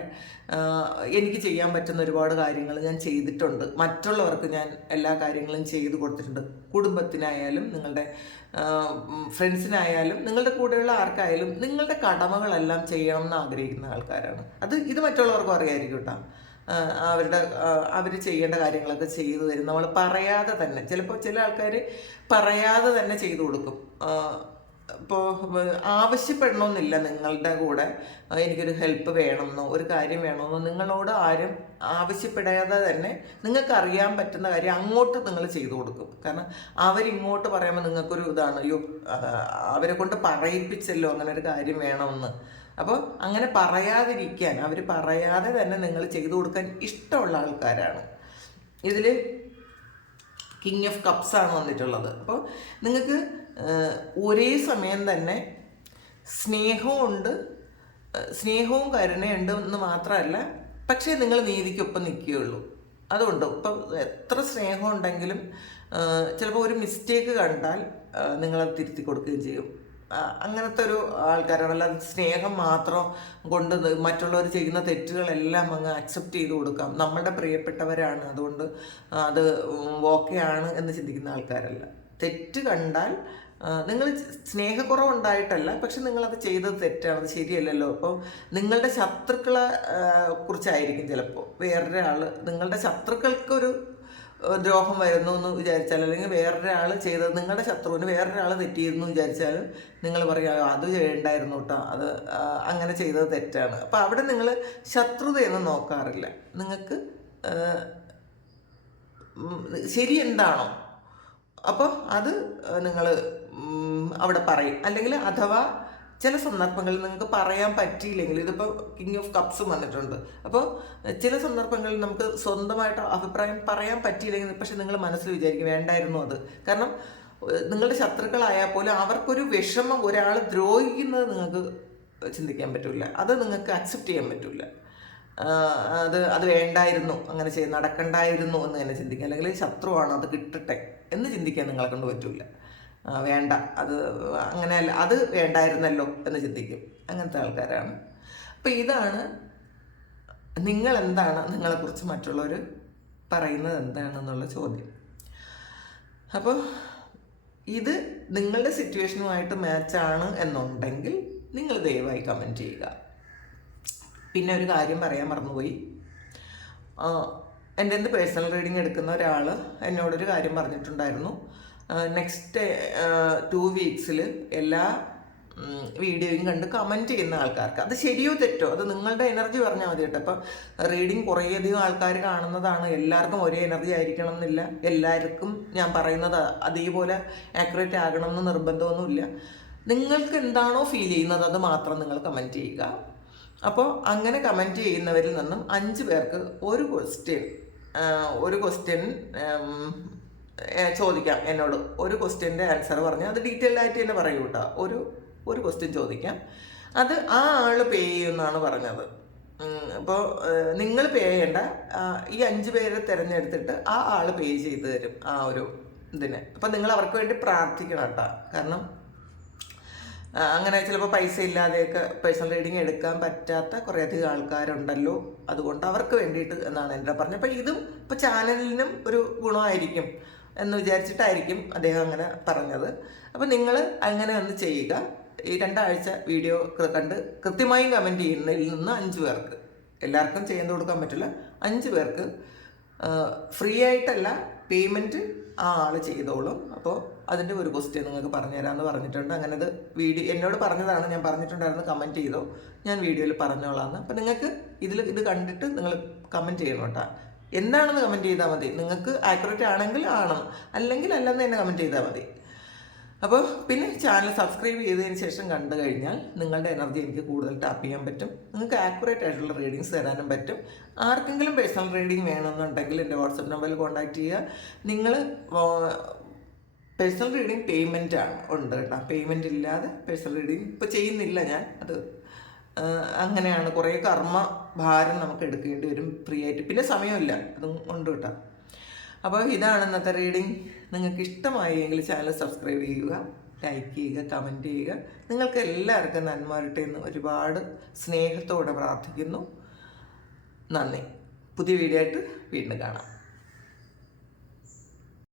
എനിക്ക് ചെയ്യാൻ പറ്റുന്ന ഒരുപാട് കാര്യങ്ങൾ ഞാൻ ചെയ്തിട്ടുണ്ട്, മറ്റുള്ളവർക്ക് ഞാൻ എല്ലാ കാര്യങ്ങളും ചെയ്തു കൊടുത്തിട്ടുണ്ട്. കുടുംബത്തിനായാലും നിങ്ങളുടെ ഫ്രണ്ട്സിനായാലും നിങ്ങളുടെ കൂടെയുള്ള ആർക്കായാലും നിങ്ങളുടെ കടമകളെല്ലാം ചെയ്യണം എന്ന് ആഗ്രഹിക്കുന്ന ആൾക്കാരാണ്. ഇത് മറ്റുള്ളവർക്കും അറിയായിരിക്കും കേട്ടോ. അവർ ചെയ്യേണ്ട കാര്യങ്ങളൊക്കെ ചെയ്തു തരും, നമ്മൾ പറയാതെ തന്നെ. ചിലപ്പോൾ ചില ആൾക്കാർ പറയാതെ തന്നെ ചെയ്തു കൊടുക്കും. ഇപ്പോൾ ആവശ്യപ്പെടണമെന്നില്ല നിങ്ങളുടെ കൂടെ എനിക്കൊരു ഹെൽപ്പ് വേണമെന്നോ ഒരു കാര്യം വേണമെന്നോ നിങ്ങളോട് ആരും ആവശ്യപ്പെടാതെ തന്നെ നിങ്ങൾക്ക് അറിയാൻ പറ്റുന്ന കാര്യം അങ്ങോട്ട് നിങ്ങൾ ചെയ്തു കൊടുക്കും. കാരണം അവരിങ്ങോട്ട് പറയുമ്പോൾ നിങ്ങൾക്കൊരു ഇതാണ്, അയ്യോ അവരെ കൊണ്ട് പറയിപ്പിച്ചല്ലോ അങ്ങനെ ഒരു കാര്യം വേണമെന്ന്. അപ്പോൾ അങ്ങനെ പറയാതിരിക്കാൻ, അവർ പറയാതെ തന്നെ നിങ്ങൾ ചെയ്തു കൊടുക്കാൻ ഇഷ്ടമുള്ള ആൾക്കാരാണ്. ഇതിൽ കിങ് ഓഫ് കപ്സ് ആണ് വന്നിട്ടുള്ളത്. അപ്പോൾ നിങ്ങൾക്ക് ഒരേ സമയം തന്നെ സ്നേഹവും കരുണയുണ്ട് എന്ന് മാത്രമല്ല, പക്ഷേ നിങ്ങൾ നീതിക്കൊപ്പം നിൽക്കുകയുള്ളൂ. അതുകൊണ്ട് ഇപ്പം എത്ര സ്നേഹം ഉണ്ടെങ്കിലും ചിലപ്പോൾ ഒരു മിസ്റ്റേക്ക് കണ്ടാൽ നിങ്ങളത് തിരുത്തി കൊടുക്കുകയും ചെയ്യും. അങ്ങനത്തെ ഒരു ആൾക്കാരാണ്. അല്ലാതെ സ്നേഹം മാത്രം കൊണ്ട് മറ്റുള്ളവർ ചെയ്യുന്ന തെറ്റുകളെല്ലാം അങ്ങ് അക്സെപ്റ്റ് ചെയ്ത് കൊടുക്കാം, നമ്മളുടെ പ്രിയപ്പെട്ടവരാണ് അതുകൊണ്ട് അത് ഓക്കെയാണ് എന്ന് ചിന്തിക്കുന്ന ആൾക്കാരല്ല. തെറ്റ് കണ്ടാൽ നിങ്ങൾ സ്നേഹക്കുറവുണ്ടായിട്ടല്ല, പക്ഷെ നിങ്ങളത് ചെയ്തത് തെറ്റാണ്, അത് ശരിയല്ലല്ലോ. അപ്പോൾ നിങ്ങളുടെ ശത്രുക്കളെ കുറിച്ചായിരിക്കും ചിലപ്പോൾ വേറൊരാൾ, നിങ്ങളുടെ ശത്രുക്കൾക്കൊരു ദ്രോഹം വരുന്നു എന്ന് വിചാരിച്ചാൽ, അല്ലെങ്കിൽ വേറൊരാൾ ചെയ്തത്, നിങ്ങളുടെ ശത്രുവിന് വേറൊരാൾ തെറ്റിയിരുന്നു വിചാരിച്ചാൽ നിങ്ങൾ പറയുക അത് ചെയ്യണ്ടായിരുന്നു കേട്ടോ, അത് അങ്ങനെ ചെയ്തത് തെറ്റാണ്. അപ്പോൾ അവിടെ നിങ്ങൾ ശത്രുതയൊന്നും നോക്കാറില്ല. നിങ്ങൾക്ക് ശരി എന്താണോ അപ്പോൾ അത് നിങ്ങൾ അവിടെ പറയും. അല്ലെങ്കിൽ അഥവാ ചില സന്ദർഭങ്ങളിൽ നിങ്ങൾക്ക് പറയാൻ പറ്റിയില്ലെങ്കിൽ, ഇതിപ്പോൾ കിങ് ഓഫ് കപ്സും വന്നിട്ടുണ്ട്. അപ്പോൾ ചില സന്ദർഭങ്ങളിൽ നമുക്ക് സ്വന്തമായിട്ട് അഭിപ്രായം പറയാൻ പറ്റിയില്ലെങ്കിൽ, പക്ഷെ നിങ്ങൾ മനസ്സിൽ വിചാരിക്കും വേണ്ടായിരുന്നു അത്. കാരണം നിങ്ങളുടെ ശത്രുക്കളായാൽ പോലും അവർക്കൊരു വിഷമം, ഒരാൾ ദ്രോഹിക്കുന്നത് നിങ്ങൾക്ക് ചിന്തിക്കാൻ പറ്റില്ല, അത് നിങ്ങൾക്ക് അക്സെപ്റ്റ് ചെയ്യാൻ പറ്റില്ല. അത് വേണ്ടായിരുന്നു, അങ്ങനെ നടക്കണ്ടായിരുന്നു എന്ന് തന്നെ ചിന്തിക്കുക. അല്ലെങ്കിൽ ശത്രുവാണ്, അത് കിട്ടട്ടെ എന്ന് ചിന്തിക്കാൻ നിങ്ങളെ കൊണ്ട് പറ്റില്ല. വേണ്ട, അത് അങ്ങനെയല്ല, അത് വേണ്ടായിരുന്നല്ലോ എന്ന് ചിന്തിക്കും. അങ്ങനത്തെ ആൾക്കാരാണ്. അപ്പോൾ ഇതാണ് നിങ്ങളെന്താണ്, നിങ്ങളെക്കുറിച്ച് മറ്റുള്ളവർ പറയുന്നത് എന്താണെന്നുള്ള ചോദ്യം. അപ്പോൾ ഇത് നിങ്ങളുടെ സിറ്റുവേഷനുമായിട്ട് മാച്ചാണ് എന്നുണ്ടെങ്കിൽ നിങ്ങൾ ദയവായി കമൻറ്റ് ചെയ്യുക. പിന്നെ ഒരു കാര്യം പറയാൻ മറന്നുപോയി. എൻ്റെ പേഴ്സണൽ റീഡിങ് എടുക്കുന്ന ഒരാൾ എന്നോടൊരു കാര്യം പറഞ്ഞിട്ടുണ്ടായിരുന്നു. നെക്സ്റ്റ് 2 വീക്സിൽ എല്ലാ വീഡിയോയും കണ്ട് കമൻറ്റ് ചെയ്യുന്ന ആൾക്കാർക്ക്, അത് ശരിയോ തെറ്റോ അത് നിങ്ങളുടെ എനർജി പറഞ്ഞാൽ മതി കേട്ടോ. അപ്പം റീഡിങ് കുറേയധികം ആൾക്കാർ കാണുന്നതാണ്, എല്ലാവർക്കും ഒരേ എനർജി ആയിരിക്കണം എന്നില്ല, എല്ലാവർക്കും ഞാൻ പറയുന്നത് അതേപോലെ ആക്യുറേറ്റ് ആകണം എന്ന് നിർബന്ധമൊന്നുമില്ല. നിങ്ങൾക്ക് എന്താണോ ഫീൽ ചെയ്യുന്നത് അത് മാത്രം നിങ്ങൾ കമൻറ്റ് ചെയ്യുക. അപ്പോൾ അങ്ങനെ കമൻറ്റ് ചെയ്യുന്നവരിൽ നിന്നും 5 പേർക്ക് ഒരു ക്വസ്റ്റ്യൻ ചോദിക്കാം. എന്നോട് ഒരു ക്വസ്റ്റ്യൻ്റെ ആൻസർ പറഞ്ഞാൽ അത് ഡീറ്റെയിൽഡ് ആയിട്ട് തന്നെ പറയൂ കേട്ടോ. ഒരു ക്വസ്റ്റ്യൻ ചോദിക്കാം, അത് ആ ആൾ പേ ചെയ്യുമെന്നാണ് പറഞ്ഞത്. അപ്പോൾ നിങ്ങൾ പേ ചെയ്യേണ്ട, ഈ 5 പേരെ തിരഞ്ഞെടുത്തിട്ട് ആ ആൾ പേ ചെയ്ത് തരും ആ ഒരു ഇതിന്. അപ്പം നിങ്ങൾ അവർക്ക് വേണ്ടി പ്രാർത്ഥിക്കണം കേട്ടോ. കാരണം അങ്ങനെ ചിലപ്പോൾ പൈസ ഇല്ലാതെയൊക്കെ പേഴ്സണൽ റീഡിങ് എടുക്കാൻ പറ്റാത്ത കുറേയധികം ആൾക്കാരുണ്ടല്ലോ, അതുകൊണ്ട് അവർക്ക് വേണ്ടിയിട്ട് എന്നാണ് എൻ്റെ പറഞ്ഞത്. അപ്പോൾ ഇതും ഇപ്പോൾ ചാനലിനും ഒരു ഗുണമായിരിക്കും എന്ന് വിചാരിച്ചിട്ടായിരിക്കും അദ്ദേഹം അങ്ങനെ പറഞ്ഞത്. അപ്പോൾ നിങ്ങൾ അങ്ങനെ ഒന്ന് ചെയ്യുക. ഈ 2 ആഴ്ച വീഡിയോ കണ്ട് കൃത്യമായും കമൻറ്റ് ചെയ്യുന്നതിൽ നിന്ന് 5 പേർക്ക്, എല്ലാവർക്കും ചെയ്തു കൊടുക്കാൻ പറ്റില്ല, 5 പേർക്ക് ഫ്രീ ആയിട്ടല്ല, പേയ്മെൻറ്റ് ആ ആൾ ചെയ്തോളും. അപ്പോൾ അതിൻ്റെ ഒരു ക്വസ്റ്റ്യൻ നിങ്ങൾക്ക് പറഞ്ഞുതരാമെന്ന് പറഞ്ഞിട്ടുണ്ട്. അങ്ങനെ അത് വീഡിയോ എന്നോട് പറഞ്ഞതാണ്, ഞാൻ പറഞ്ഞിട്ടുണ്ടായിരുന്നു കമൻറ്റ് ചെയ്തോ, ഞാൻ വീഡിയോയിൽ പറഞ്ഞോളാമെന്ന്. അപ്പോൾ നിങ്ങൾക്ക് ഇത് കണ്ടിട്ട് നിങ്ങൾ കമൻറ്റ് ചെയ്യണം കേട്ടോ. എന്താണെന്ന് കമൻറ്റ് ചെയ്താൽ മതി. നിങ്ങൾക്ക് ആക്യുറേറ്റ് ആണെങ്കിൽ ആണ്, അല്ലെങ്കിൽ അല്ലെന്ന് തന്നെ കമൻറ്റ് ചെയ്താൽ മതി. അപ്പോൾ പിന്നെ ചാനൽ സബ്സ്ക്രൈബ് ചെയ്തതിന് ശേഷം കണ്ടു കഴിഞ്ഞാൽ നിങ്ങളുടെ എനർജി എനിക്ക് കൂടുതൽ ടാപ്പ് ചെയ്യാൻ പറ്റും. നിങ്ങൾക്ക് ആക്യുറേറ്റ് ആയിട്ടുള്ള റീഡിങ്സ് തരാനും പറ്റും. ആർക്കെങ്കിലും പേഴ്സണൽ റീഡിങ് വേണമെന്നുണ്ടെങ്കിൽ എൻ്റെ വാട്സപ്പ് നമ്പറിൽ കോൺടാക്റ്റ് ചെയ്യുക. നിങ്ങൾ പേഴ്സണൽ റീഡിങ് പേയ്മെൻ്റ് ഉണ്ട് കേട്ടോ. പേയ്മെൻ്റ് ഇല്ലാതെ പേഴ്സണൽ റീഡിങ് ഇപ്പോൾ ചെയ്യുന്നില്ല ഞാൻ. അത് അങ്ങനെയാണ്. കുറേ കർമ്മ ഭാരം നമുക്ക് എടുക്കേണ്ടി വരും ഫ്രീ ആയിട്ട്. പിന്നെ സമയമില്ല, അതും ഉണ്ട് കേട്ടോ. അപ്പോൾ ഇതാണ് ഇന്നത്തെ റീഡിങ്. നിങ്ങൾക്ക് ഇഷ്ടമായി എങ്കിൽ ചാനൽ സബ്സ്ക്രൈബ് ചെയ്യുക, ലൈക്ക് ചെയ്യുക, കമൻറ്റ് ചെയ്യുക. നിങ്ങൾക്ക് എല്ലാവർക്കും നന്മ വരട്ടെ എന്ന് ഒരുപാട് സ്നേഹത്തോടെ പ്രാർത്ഥിക്കുന്നു. നന്ദി. പുതിയ വീഡിയോ ആയിട്ട് വീണ്ടും കാണാം.